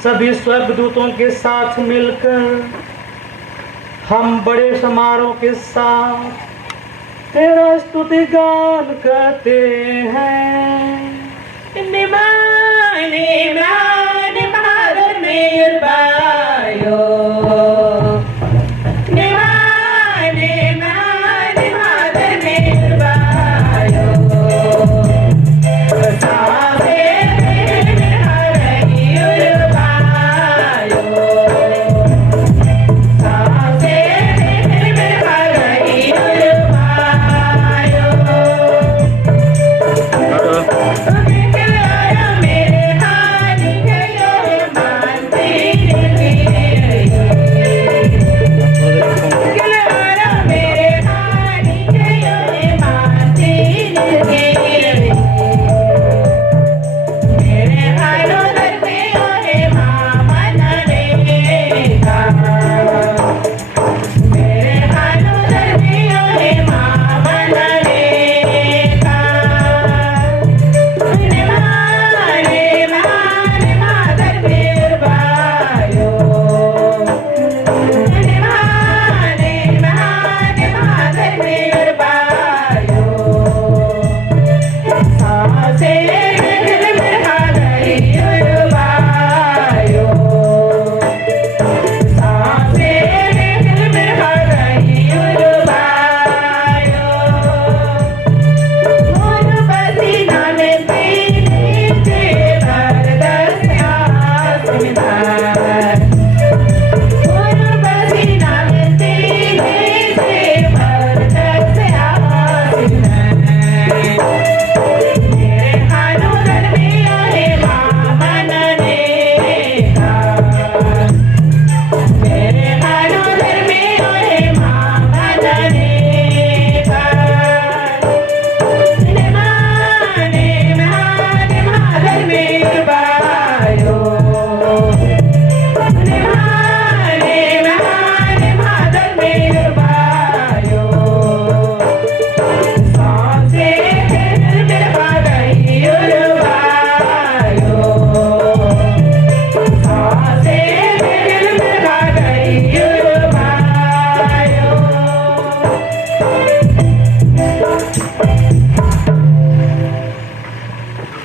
सभी स्वर्गदूतों के साथ मिलकर हम बड़े समारोह के साथ तेरा स्तुति गान करते हैं।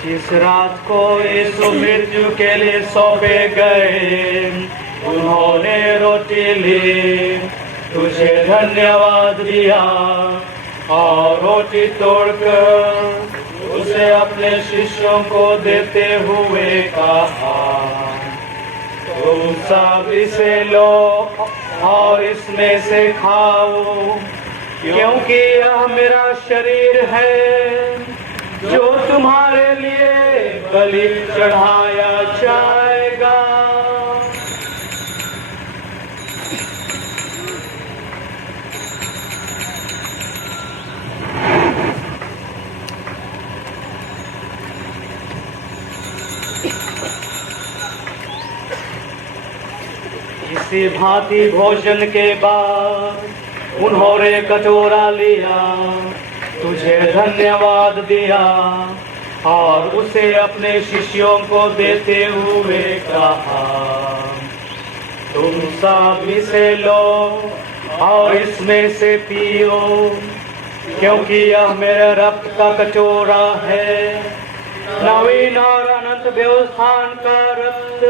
जिस रात को यीशु मृत्यु के लिए सौंपे गए, उन्होंने रोटी ली, तुझे धन्यवाद दिया और रोटी तोड़कर उसे अपने शिष्यों को देते हुए कहा, तुम सब इसे लो और इसमें से खाओ, क्योंकि यह मेरा शरीर है जो तुम्हारे लिए बलि चढ़ाया जाएगा। इसी भांति भोजन के बाद उन्होंने कटोरा लिया, तुझे धन्यवाद दिया और उसे अपने शिष्यों को देते हुए कहा, तुम सब इसे लो और इसमें से पियो, क्योंकि यह मेरे रक्त का कटोरा है, नवीन और अनंत व्यवस्थान का रक्त,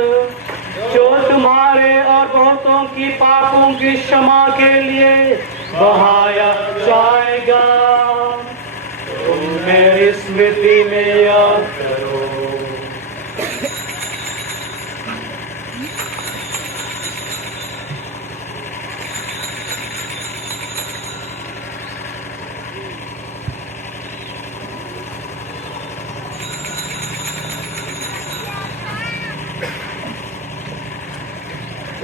जो तुम्हारे और बहुतों की पापों की क्षमा के लिए बहाया जाएगा। तुम मेरी स्मृति में याद करो।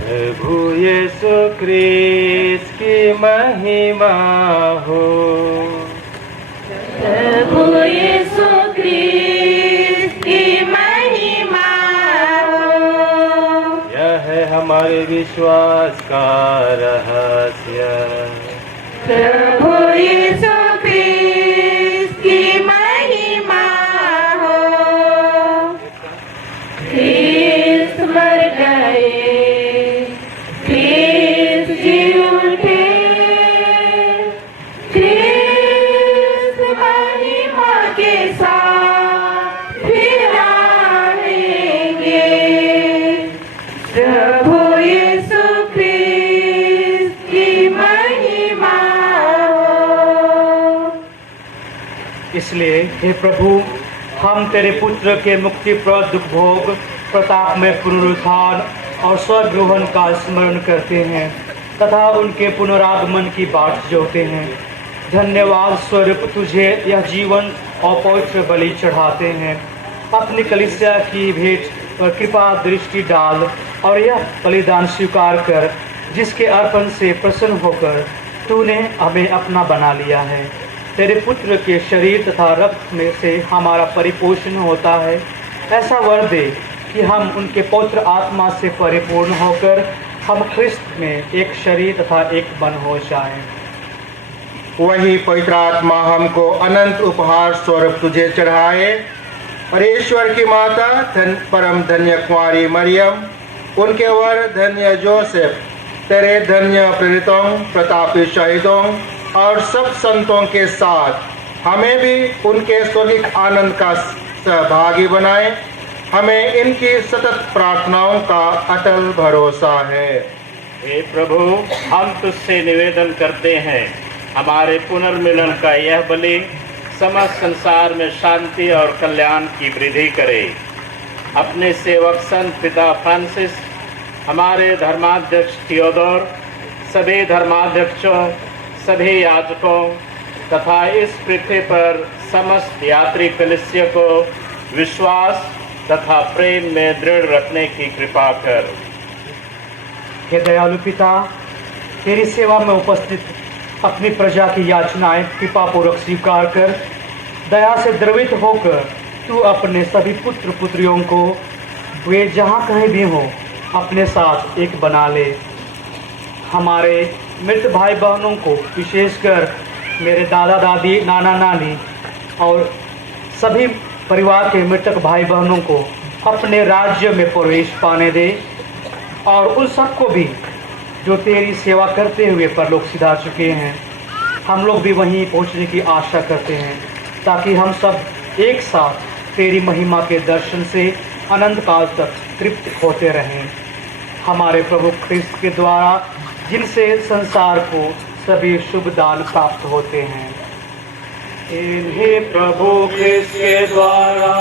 प्रभु यीशु क्रिस्त की महिमा हो, प्रभु यीशु क्रिस्त की महिमा हो। यह है हमारे विश्वास का रहस्य। प्रभु यीशु क्रिस्त की महिमा हो। क्रिस्त मर गए, क्रिस्त जी उठे, क्रिस्त इसलिए हे प्रभु, हम तेरे पुत्र के मुक्तिप्रद दुख भोग, प्रताप में पुनरुत्थान और स्वर्गरोहण का स्मरण करते हैं तथा उनके पुनरागमन की बाट जोते हैं। धन्यवाद स्वरूप तुझे यह जीवन और पवित्र बलि चढ़ाते हैं। अपनी कलीसिया की भेंट पर कृपा दृष्टि डाल और यह बलिदान स्वीकार कर, जिसके अर्पण से प्रसन्न होकर तूने हमें अपना बना लिया है। तेरे पुत्र के शरीर तथा रक्त में से हमारा परिपोषण होता है। ऐसा वर दे कि हम उनके पवित्र आत्मा से परिपूर्ण होकर हम ख्रिस्त में एक शरीर तथा एक मन हो जाएं। वही पवित्र आत्मा हमको अनंत उपहार स्वरूप तुझे चढ़ाए और ईश्वर की माता परम धन्य कुंवारी मरियम, उनके वर धन्य जोसेफ, तेरे धन्य प्रेरितों, प्रतापी शहीदों और सब संतों के साथ हमें भी उनके स्वर्गिक आनंद का सहभागी बनाए। हमें इनकी सतत प्रार्थनाओं का अटल भरोसा है। हे प्रभु, हम तुझसे निवेदन करते हैं, हमारे पुनर्मिलन का यह बलि समस्त संसार में शांति और कल्याण की वृद्धि करे। अपने सेवक संत पिता फ्रांसिस, हमारे धर्माध्यक्ष थियोडोर, सभी धर्माध्यक्षों, सभी याजकों तथा इस पृथ्वी पर समस्त यात्री कलीसिया को विश्वास तथा प्रेम में दृढ़ रखने की कृपा कर। हे दयालु पिता, तेरी सेवा में उपस्थित अपनी प्रजा की याचनाएं कृपा पूर्वक स्वीकार कर, दया से द्रवित होकर तू अपने सभी पुत्र पुत्रियों को वे जहाँ कहीं भी हों अपने साथ एक बना ले। हमारे मृत भाई बहनों को, विशेषकर मेरे दादा दादी, नाना नानी और सभी परिवार के मृतक भाई बहनों को अपने राज्य में प्रवेश पाने दे और उन सबको भी जो तेरी सेवा करते हुए परलोक सिधार चुके हैं। हम लोग भी वहीं पहुंचने की आशा करते हैं ताकि हम सब एक साथ तेरी महिमा के दर्शन से अनंत काल तक तृप्त होते रहें। हमारे प्रभु ख्रिस्त के द्वारा, जिनसे संसार को सभी शुभ दान प्राप्त होते हैं। इन्हीं प्रभु ख्रिस्त के द्वारा,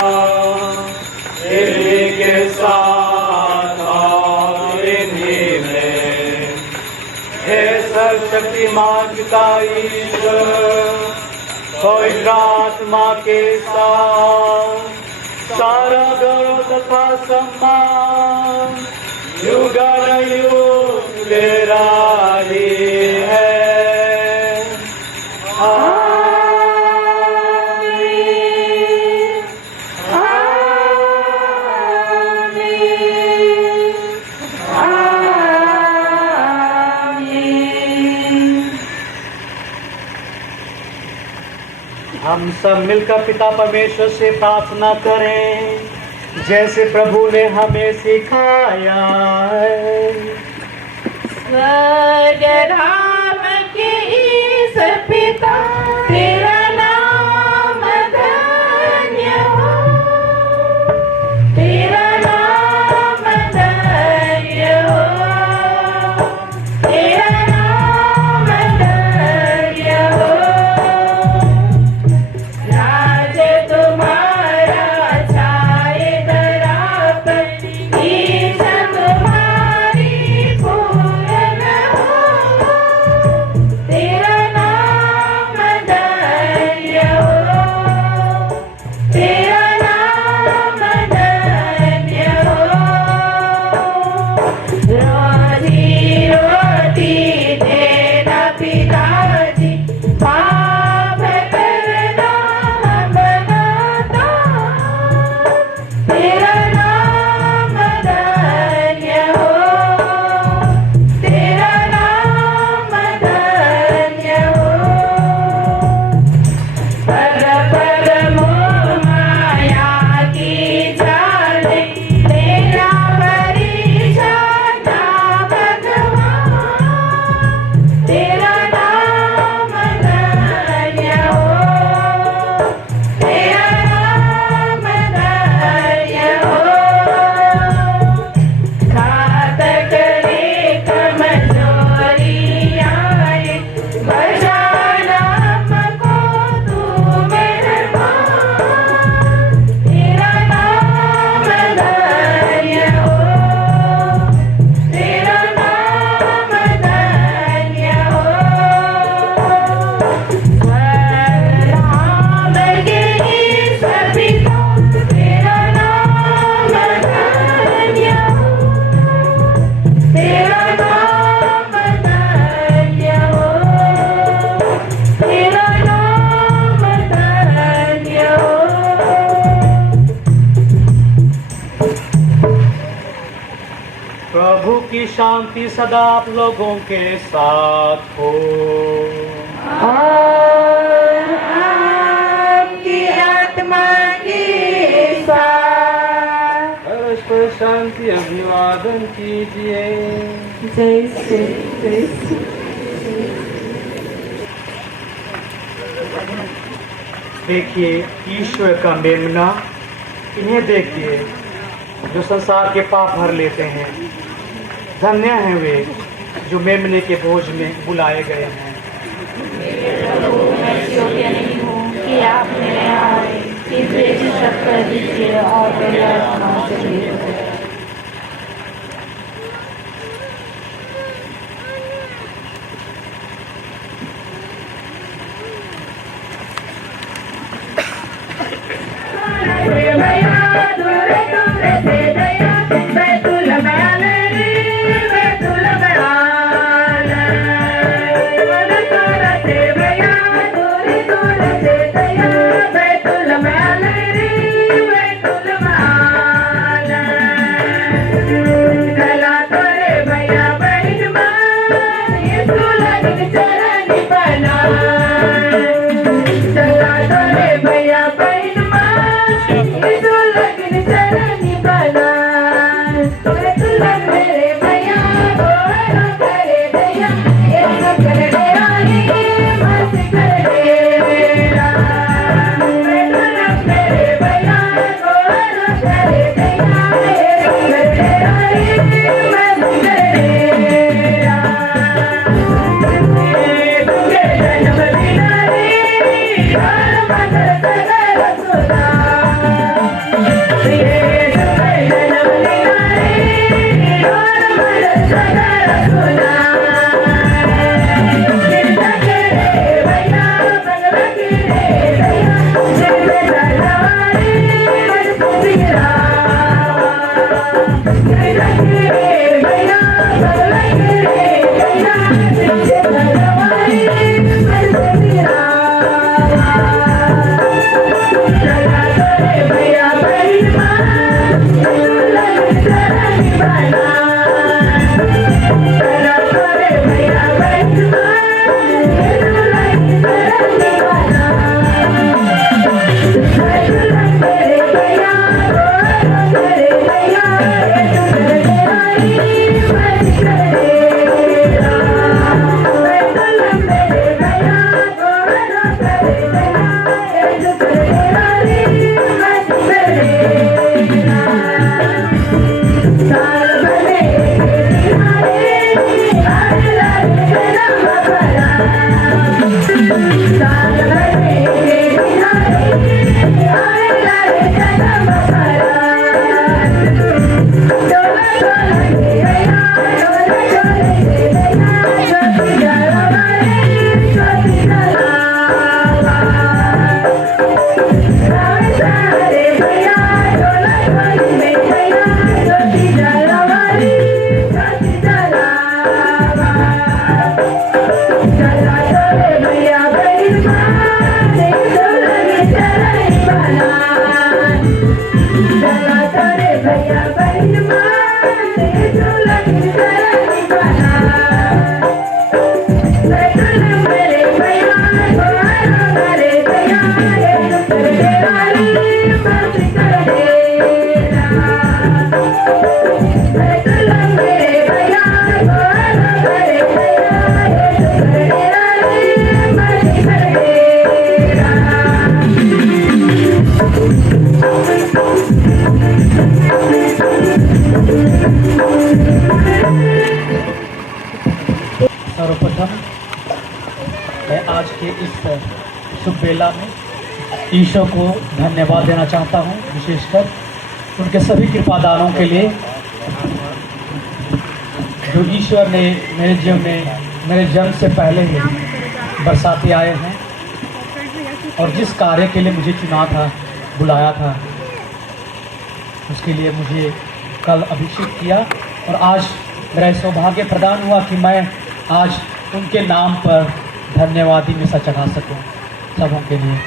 इन्हीं के साथ और इन्हीं में, हे सर्वशक्तिमान पिता ईश्वर, पवित्र आत्मा के साथ सारा गौरव तथा सम्मान युगानुयुग तेरा ही है। हम सब मिलकर पिता परमेश्वर से प्रार्थना करें, जैसे प्रभु ने हमें सिखाया है। स्वर्गधाम के ईश पिता, तेरा नाम धन्य हो, तेरा नाम धन्य हो, तेरा नाम धन्य हो। राज तुम्हारा छाए धरा पर, ईश तुम्हारी पूर्ण हो। प्रभु की शांति सदा आप लोगों के साथ हो। और आपकी आत्मा के साथ। परस्पर शांति अभिवादन कीजिए। जय श्री कृष्ण। देखिए ईश्वर का मेमना, इन्हें देखिए जो संसार के पाप भर लेते हैं। धन्य हैं वे जो मेमने के भोज में बुलाए गए हैं। मैं योग्य नहीं हूँ कि आप मेरे यहाँ आए, इस बेटी शब्द कर दीजिए और मेरे आत्मा से दूर हो जाए। सर्वप्रथम मैं आज के इस शुभ बेला में ईश्वर को धन्यवाद देना चाहता हूँ, विशेषकर उनके सभी कृपादानों के लिए जो ईश्वर ने मेरे जीवन में मेरे जन्म से पहले ही बरसाती आए हैं और जिस कार्य के लिए मुझे चुना था, बुलाया था, उसके लिए मुझे कल अभिषेक किया और आज मेरा सौभाग्य प्रदान हुआ कि मैं आज उनके नाम पर धन्यवादी मिसा चढ़ा सकूं सबों के लिए।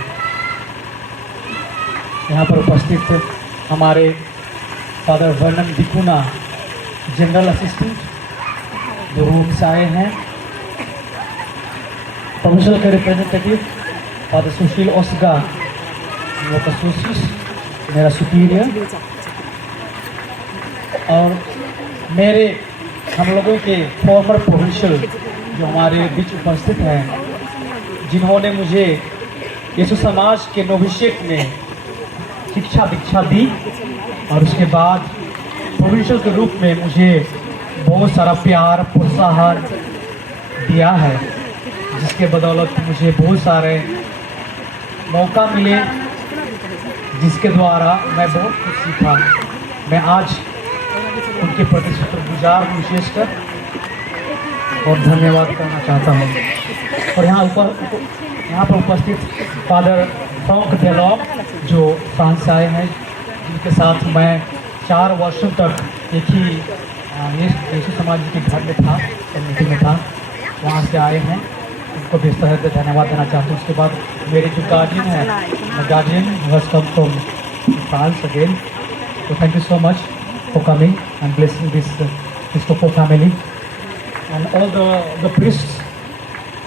यहाँ पर उपस्थित हमारे फादर वर्नम दिकुना जनरल असिस्टेंट जो रूम से आए हैं, प्रोविंशियल के रिप्रेजेंटेटिव फादर सुशील ओसगा लोकसोसिस मेरा सुपीरियर, और मेरे हम लोगों के फॉर्मर प्रोविंशियल जो हमारे बीच उपस्थित हैं, जिन्होंने मुझे यीशु समाज के नोविशिएट में शिक्षा दीक्षा दी और उसके बाद प्रोविंशियल के रूप में मुझे बहुत सारा प्यार प्रोत्साहन दिया है, जिसके बदौलत मुझे बहुत सारे मौका मिले, जिसके द्वारा मैं बहुत कुछ सीखा। मैं आज उनके प्रति शुक्रगुजार विशेषकर और धन्यवाद करना चाहता हूँ। और यहाँ पर उपस्थित फादर फ्रॉन्क डेलॉग जो फ्रांस से आए हैं, जिनके साथ मैं 4 वर्षों तक एक ही यीशु समाज के घर में था, कम्युनिटी में था, वहाँ से आए हैं, उनको भी इस तरह से धन्यवाद देना चाहता हूँ। उसके बाद मेरे जो गार्जियन है, guardian was come from France again, तो thank you so much for coming and blessing this Christopher family, and all the priests,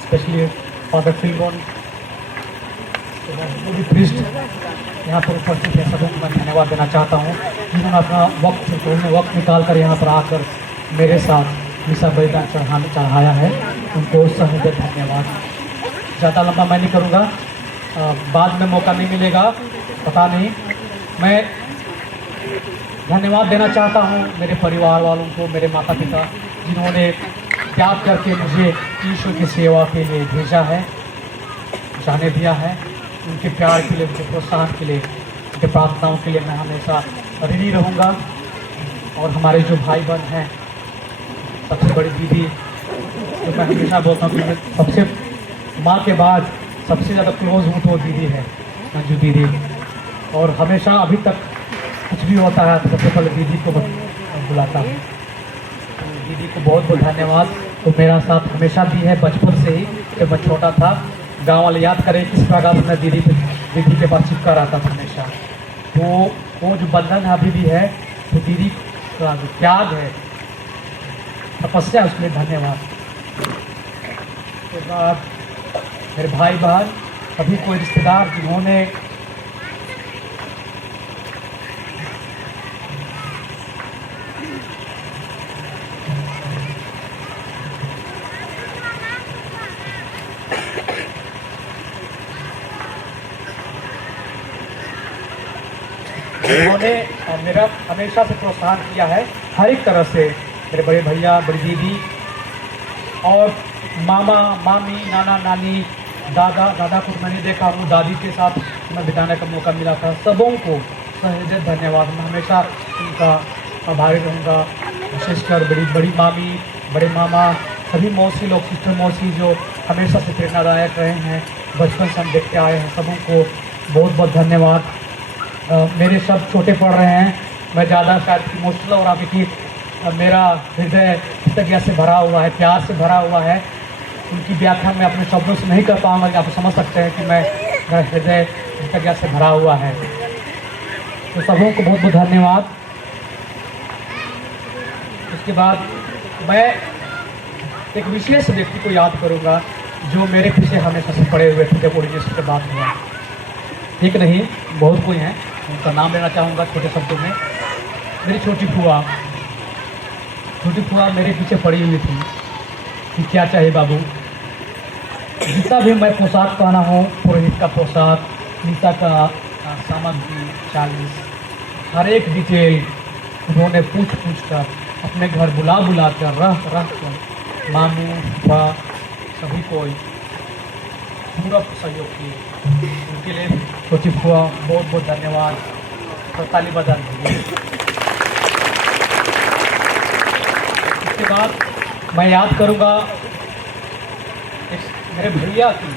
especially Father Philbon, जो भी priest यहाँ पर उपस्थित है, सबको मैं धन्यवाद देना चाहता हूँ, जिन्होंने अपना वक्त निकाल कर यहाँ पर आकर मेरे साथ मिसा बलिदान चढ़ाया है, उनको सहृदय धन्यवाद। ज़्यादा लंबा मैं नहीं करूँगा, बाद में मौका नहीं मिलेगा, पता नहीं। मैं धन्यवाद देना चाहता हूँ मेरे परिवार वालों को, मेरे माता पिता, जिन्होंने त्याग करके मुझे ईश्वर की सेवा के लिए भेजा है, जाने दिया है। उनके प्यार के लिए, उनके प्रोत्साहन के लिए, उनके प्रार्थनाओं के लिए मैं हमेशा ऋणी रहूँगा। और हमारे जो भाई बहन हैं, सबसे बड़ी दीदी, जो मैं हमेशा बोलता हूँ कि सबसे माँ के बाद सबसे ज़्यादा क्लोज हूँ तो दीदी है, मंजू दीदी। और हमेशा अभी तक कुछ भी होता है तो सबसे पहले दीदी को बुलाता हूँ। दीदी को बहुत बहुत धन्यवाद। तो मेरा साथ हमेशा दी है बचपन से ही, जब मैं छोटा था। गांव वाले याद करें किस प्रकार से मैं दीदी के पास चिपका रहता था हमेशा। तो वो जो बंधन अभी भी है, तो दीदी का जो त्याग है, तपस्या, उसके लिए धन्यवाद। उसके बाद मेरे भाई बहन, सभी कोई रिश्तेदार जिन्होंने मेरा हमेशा से प्रोत्साहन किया है हर एक तरह से। मेरे बड़े भैया, बड़ी दीदी और मामा मामी, नाना नानी, दादा को मैंने देखा हूँ, दादी के साथ मैं बिताने का मौका मिला था। सबों को सहृदय धन्यवाद। मैं हमेशा उनका आभारी रहूँगा। विशेषकर बड़ी मामी, बड़े मामा, सभी मौसी लोग, सिस्टर मौसी, जो हमेशा से प्रेरणादायक रहे हैं, बचपन से हम देखते आए हैं, सबों को बहुत बहुत धन्यवाद। मेरे सब छोटे पढ़ रहे हैं, मैं ज़्यादा शायद इमोशनल हो रहा हूँ, क्योंकि मेरा हृदय कृतज्ञता से भरा हुआ है, प्यार से भरा हुआ है। उनकी व्याख्या मैं अपने शब्दों से नहीं कर पाऊँगा, आप समझ सकते हैं कि मेरा हृदय कृतज्ञता से भरा हुआ है। तो सबों को बहुत बहुत धन्यवाद। उसके बाद मैं एक विशेष व्यक्ति को याद करूँगा, जो मेरे पीछे हमेशा से पड़े हुए थे जब ओरिजिनेशन के बात हुआ। एक नहीं, बहुत कोई हैं, उनका नाम लेना चाहूँगा छोटे शब्दों में। मेरी छोटी फुआ मेरे पीछे पड़ी हुई थी कि क्या चाहिए बाबू। जितना भी मैं पोशाक पहना हूँ, पुरोहित का पोशाक, नीता का सामग्री, 40, हर एक डिटेल उन्होंने पूछ कर अपने घर बुला कर रह कर मामू फुआ सभी कोई पूरा सहयोग किए। उनके लिए छोटी फुआ बहुत बहुत धन्यवाद। तो ताली बजा दीजिए। इसके बाद मैं याद करूँगा मेरे भैया की,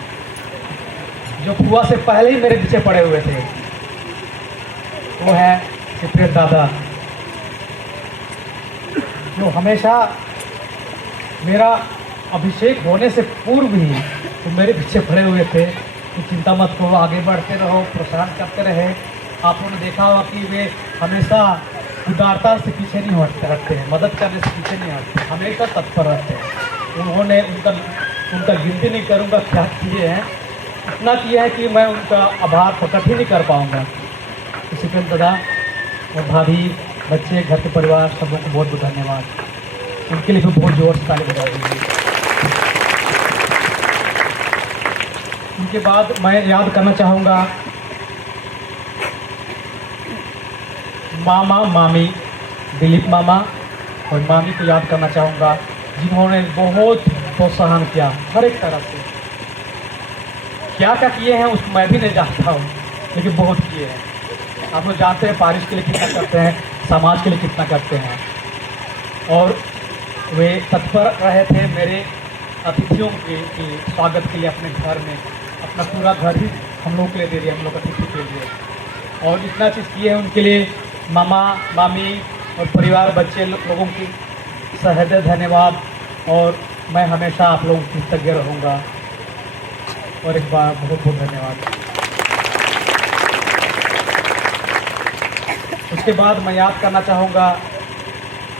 जो फुआ से पहले ही मेरे पीछे पड़े हुए थे। वो है चित्रेश दादा, जो हमेशा मेरा अभिषेक होने से पूर्व ही तो मेरे पीछे पड़े हुए थे कि चिंता मत करो, आगे बढ़ते रहो, प्रोत्साहन करते रहे। आप लोगों ने देखा होगा कि वे हमेशा उदारता से पीछे नहीं हटते हैं, मदद करने से पीछे नहीं हटते, हमेशा तत्पर रहते हैं। उन्होंने उनका गिनती नहीं करूँगा क्या किए हैं, इतना किया है कि मैं उनका आभार प्रकट ही नहीं कर पाऊँगा। इसी के दादा और भाभी, बच्चे, घर के परिवार, सबों को बहुत बहुत धन्यवाद। उनके लिए भी बहुत जोर से ताली बजा दीजिए। उनके बाद मैं याद करना चाहूँगा मामा मामी, दिलीप मामा और मामी को याद करना चाहूँगा, जिन्होंने बहुत प्रोत्साहन किया हर एक तरह से। क्या क्या किए हैं उसको मैं भी नहीं जानता हूँ, लेकिन बहुत किए हैं। आप लोग जानते हैं पारिश के लिए कितना करते हैं, समाज के लिए कितना करते हैं। और वे तत्पर रहे थे मेरे अतिथियों के स्वागत के लिए। अपने घर में अपना पूरा घर ही हम लोग के लिए दे दिया, हम लोग अतिथि के लिए। और इतना चीज़ किए हैं उनके लिए मामा मामी और परिवार, बच्चे लोगों की सहृदय धन्यवाद। और मैं हमेशा आप लोगों की कृतज्ञ रहूँगा। और एक बार बहुत बहुत धन्यवाद। उसके बाद मैं याद करना चाहूँगा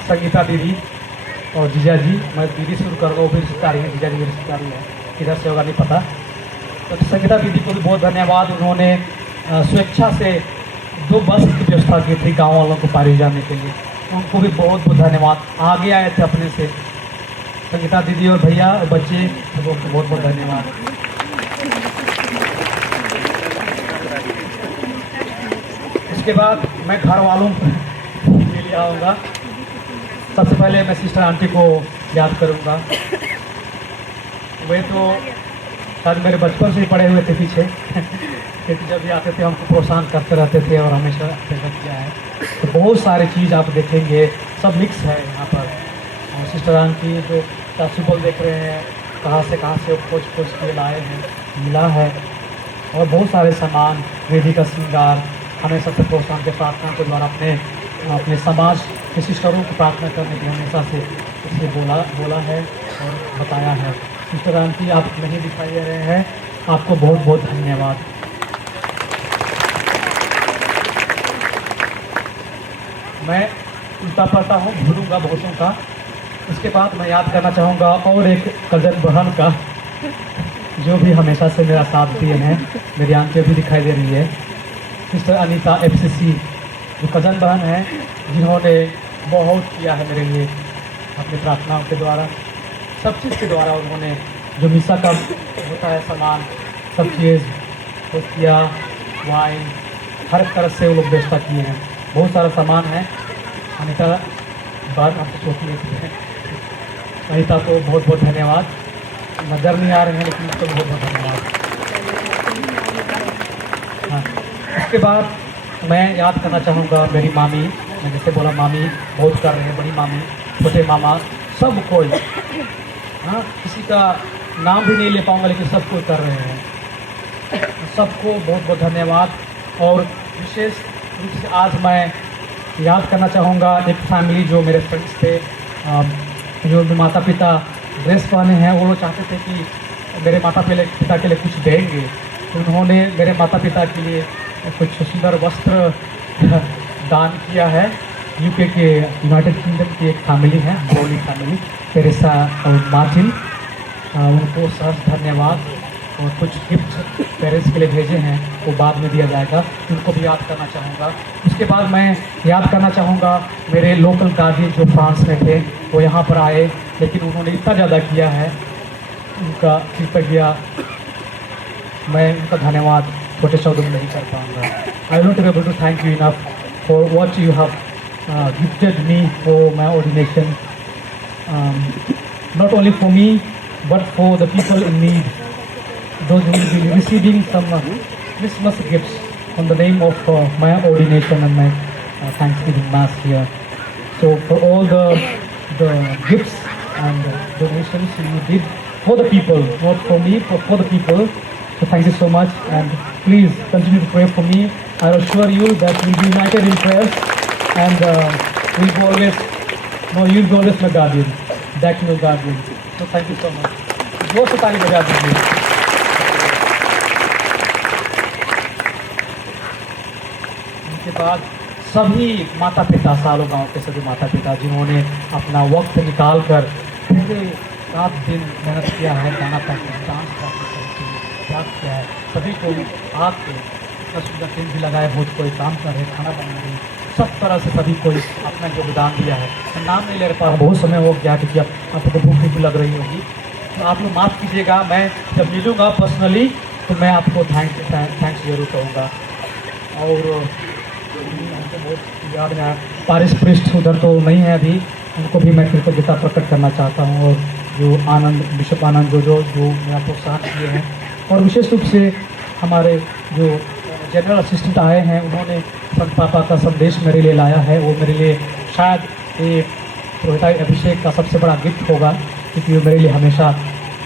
संगीता दीदी और जीजा जी। मैं दीदी शुरू कर दूँ, फिर रिश्तेदारी है, जीजा जी की रिश्तेदारी है, किधर से होगा नहीं पता। तो संगीता दीदी को भी बहुत धन्यवाद। उन्होंने स्वेच्छा से 2 बस की व्यवस्था की थी गाँव वालों को पारिश जाने के लिए, उनको भी बहुत बहुत धन्यवाद। आगे आए थे अपने से संगीता दीदी और भैया और बच्चे, सबको बहुत बहुत धन्यवाद। उसके बाद मैं घर वालों के लिए आऊँगा। सबसे पहले मैं सिस्टर आंटी को याद करूँगा। वे तो शायद मेरे बचपन से ही पड़े हुए थे पीछे क्योंकि जब भी आते थे हमको प्रोत्साहन करते रहते थे और हमेशा प्रेजेंट किया है। तो बहुत सारी चीज़ आप देखेंगे, सब मिक्स है यहाँ पर। और सिस्टर आंटी जो पॉसिबल देख रहे हैं, कहाँ से वो खोज के लाए हैं, मिला है। और बहुत सारे सामान, वेदी का श्रृंगार, हमें सबसे प्रोत्साहन के प्रार्थना के द्वारा अपने समाज के सिस्टरों को प्रार्थना करने की हमेशा से इससे बोला है और बताया है। सिस्टर आंटी आप नहीं दिखाई दे रहे हैं, आपको बहुत बहुत धन्यवाद। मैं उल्टा पढ़ता हूँ, भूलूंगा बहुतों का। उसके बाद मैं याद करना चाहूँगा और एक कज़न बहन का जो भी हमेशा से मेरा साथ दिए हैं। मेरी आंखें भी दिखाई दे रही है, सिस्टर अनीता FCC, जो कज़न बहन है, जिन्होंने बहुत किया है मेरे लिए अपनी प्रार्थनाओं के द्वारा, सब चीज़ के द्वारा। उन्होंने जो मिसा का होता है सामान, सब चीज़ किया, वाइन, हर तरह से वो लोग व्यवस्था किए हैं। बहुत सारा सामान है। अनीता बात आपको छोटी है, अनीता को बहुत बहुत धन्यवाद। नज़र नहीं आ रहे हैं लेकिन उसको बहुत बहुत धन्यवाद। हाँ, उसके बाद मैं याद करना चाहूँगा मेरी मामी। मैं जैसे बोला मामी बहुत कर रहे हैं, बड़ी मामी, छोटे मामा, सब कोई। हाँ, किसी का नाम भी नहीं ले पाऊँगा लेकिन सब कोई कर रहे हैं। सबको बहुत बहुत धन्यवाद। और विशेष रूप से आज मैं याद करना चाहूँगा एक फैमिली जो मेरे फ्रेंड्स थे, जो माता पिता ड्रेस पहने हैं। वो लोग चाहते थे कि मेरे माता पिता के लिए कुछ देंगे, तो उन्होंने मेरे माता पिता के लिए कुछ सुंदर वस्त्र दान किया है। यूके के यूनाइटेड किंगडम की एक फैमिली है, ब्रोली फैमिली, टेरेसा और मार्टिन, उनको सहर्ष धन्यवाद। और कुछ गिफ्ट पेरेंट्स के लिए भेजे हैं, वो बाद में दिया जाएगा, उनको भी याद करना चाहूँगा। उसके बाद मैं याद करना चाहूँगा मेरे लोकल गार्जियन जो फ्रांस में थे, वो यहाँ पर आए, लेकिन उन्होंने इतना ज़्यादा किया है, उनका कृतज्ञता मैं उनका धन्यवाद छोटे शब्दों में नहीं कर पाऊँगा। I want to be able to thank you enough for what you have gifted me for my ordination, not only for me but for the people in need, those who will be receiving some Christmas gifts on the name of my ordination and my Thanksgiving Mass here. So for all the gifts and donations you did for the people, not for me, but for the people. So thank you so much, and please continue to pray for me. I assure you that we'll be united in prayer, and we'll be always, no, you'll be always my guardian, that your guardian. So thank you so much. जोर से ताली बजा दीजिए। के बाद सभी माता पिता, सालों गांव के सभी माता पिता जिन्होंने अपना वक्त निकाल कर पूरे 7 दिन मेहनत किया है, गाना प्रैक्टिस, डांस प्रैक्टिस, त्याग किया है, सभी को आपके 10 दिन भी लगाए, बहुत कोई काम कर रहे, खाना बना रहे, सब तरह से सभी कोई अपना योगदान दिया है। मैं नाम नहीं ले रहा, बहुत समय हो गया क्योंकि आपको भूख भी लग रही होगी, तो आप लोग माफ़ कीजिएगा। मैं जब मिलूँगा पर्सनली तो मैं आपको थैंक्स जरूर कहूँगा। और हमको बहुत याद में पारिश पृष्ठ उधर तो नहीं है अभी, उनको भी मैं कृतज्ञता प्रकट करना चाहता हूँ। और जो आनंद, बिशप आनंद जो मेरा प्रोत्साहन किए हैं, और विशेष रूप से हमारे जो जनरल असिस्टेंट आए हैं, उन्होंने संत पापा का संदेश मेरे लिए लाया है। वो मेरे लिए शायद ये पुरोहिताई अभिषेक का सबसे बड़ा गिफ्ट होगा, क्योंकि वो मेरे लिए हमेशा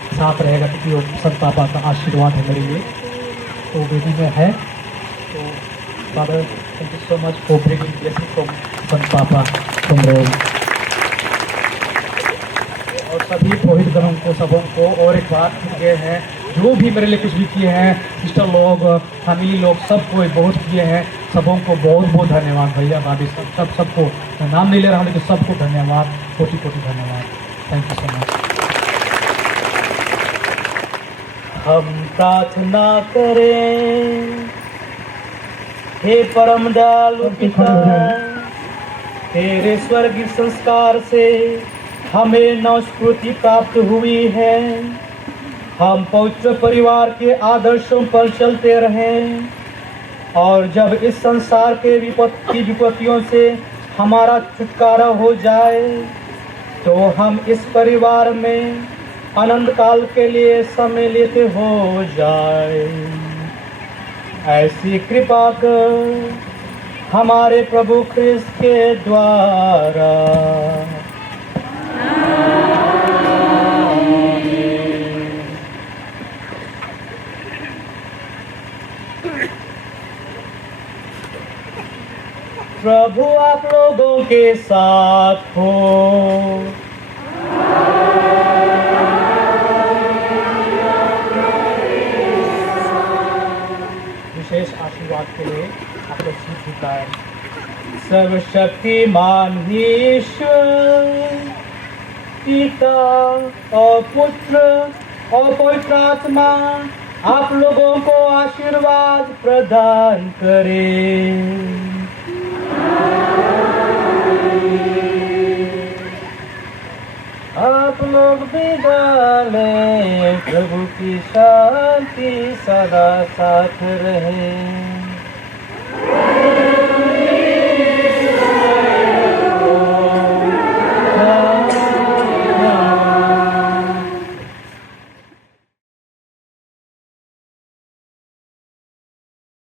साथ रहेगा, क्योंकि वो संत पापा का आशीर्वाद है मेरे लिए। तो बेटी में है, तो father thank you so much for bringing blessing from संत पापा फ्रॉम रोम। और सभी पुरोहित गणों को, सबों को, और एक बात ये है, जो भी मेरे लिए कुछ भी किए हैं, सिस्टर लोग, फैमिली लोग, सबको बहुत किए हैं, सबों को बहुत बहुत धन्यवाद भैया भाभी, सबको मैं नाम नहीं ले रहा हूँ, लेकिन सबको धन्यवाद, कोटि कोटि धन्यवाद। Thank you so much. हम प्रार्थना करें। हे परम दयालु पिता, तेरे स्वर्गीय संस्कार से हमें नवस्फूर्ति प्राप्त हुई है। हम पवित्र परिवार के आदर्शों पर चलते रहें, और जब इस संसार के विपत्तियों से हमारा छुटकारा हो जाए, तो हम इस परिवार में अनंत काल के लिए सम्मिलित हो जाए। ऐसी कृपा कर हमारे प्रभु ख्रिस्त के द्वारा। प्रभु आप लोगों के साथ हो। विशेष आशीर्वाद के लिए आप लोग सिर झुकाएं। सर्वशक्तिमान ईश्वर पिता और पुत्र और पवित्र आत्मा आप लोगों को आशीर्वाद प्रदान करे। आप लोग विदा लें, प्रभु की शांति सदा साथ रहे।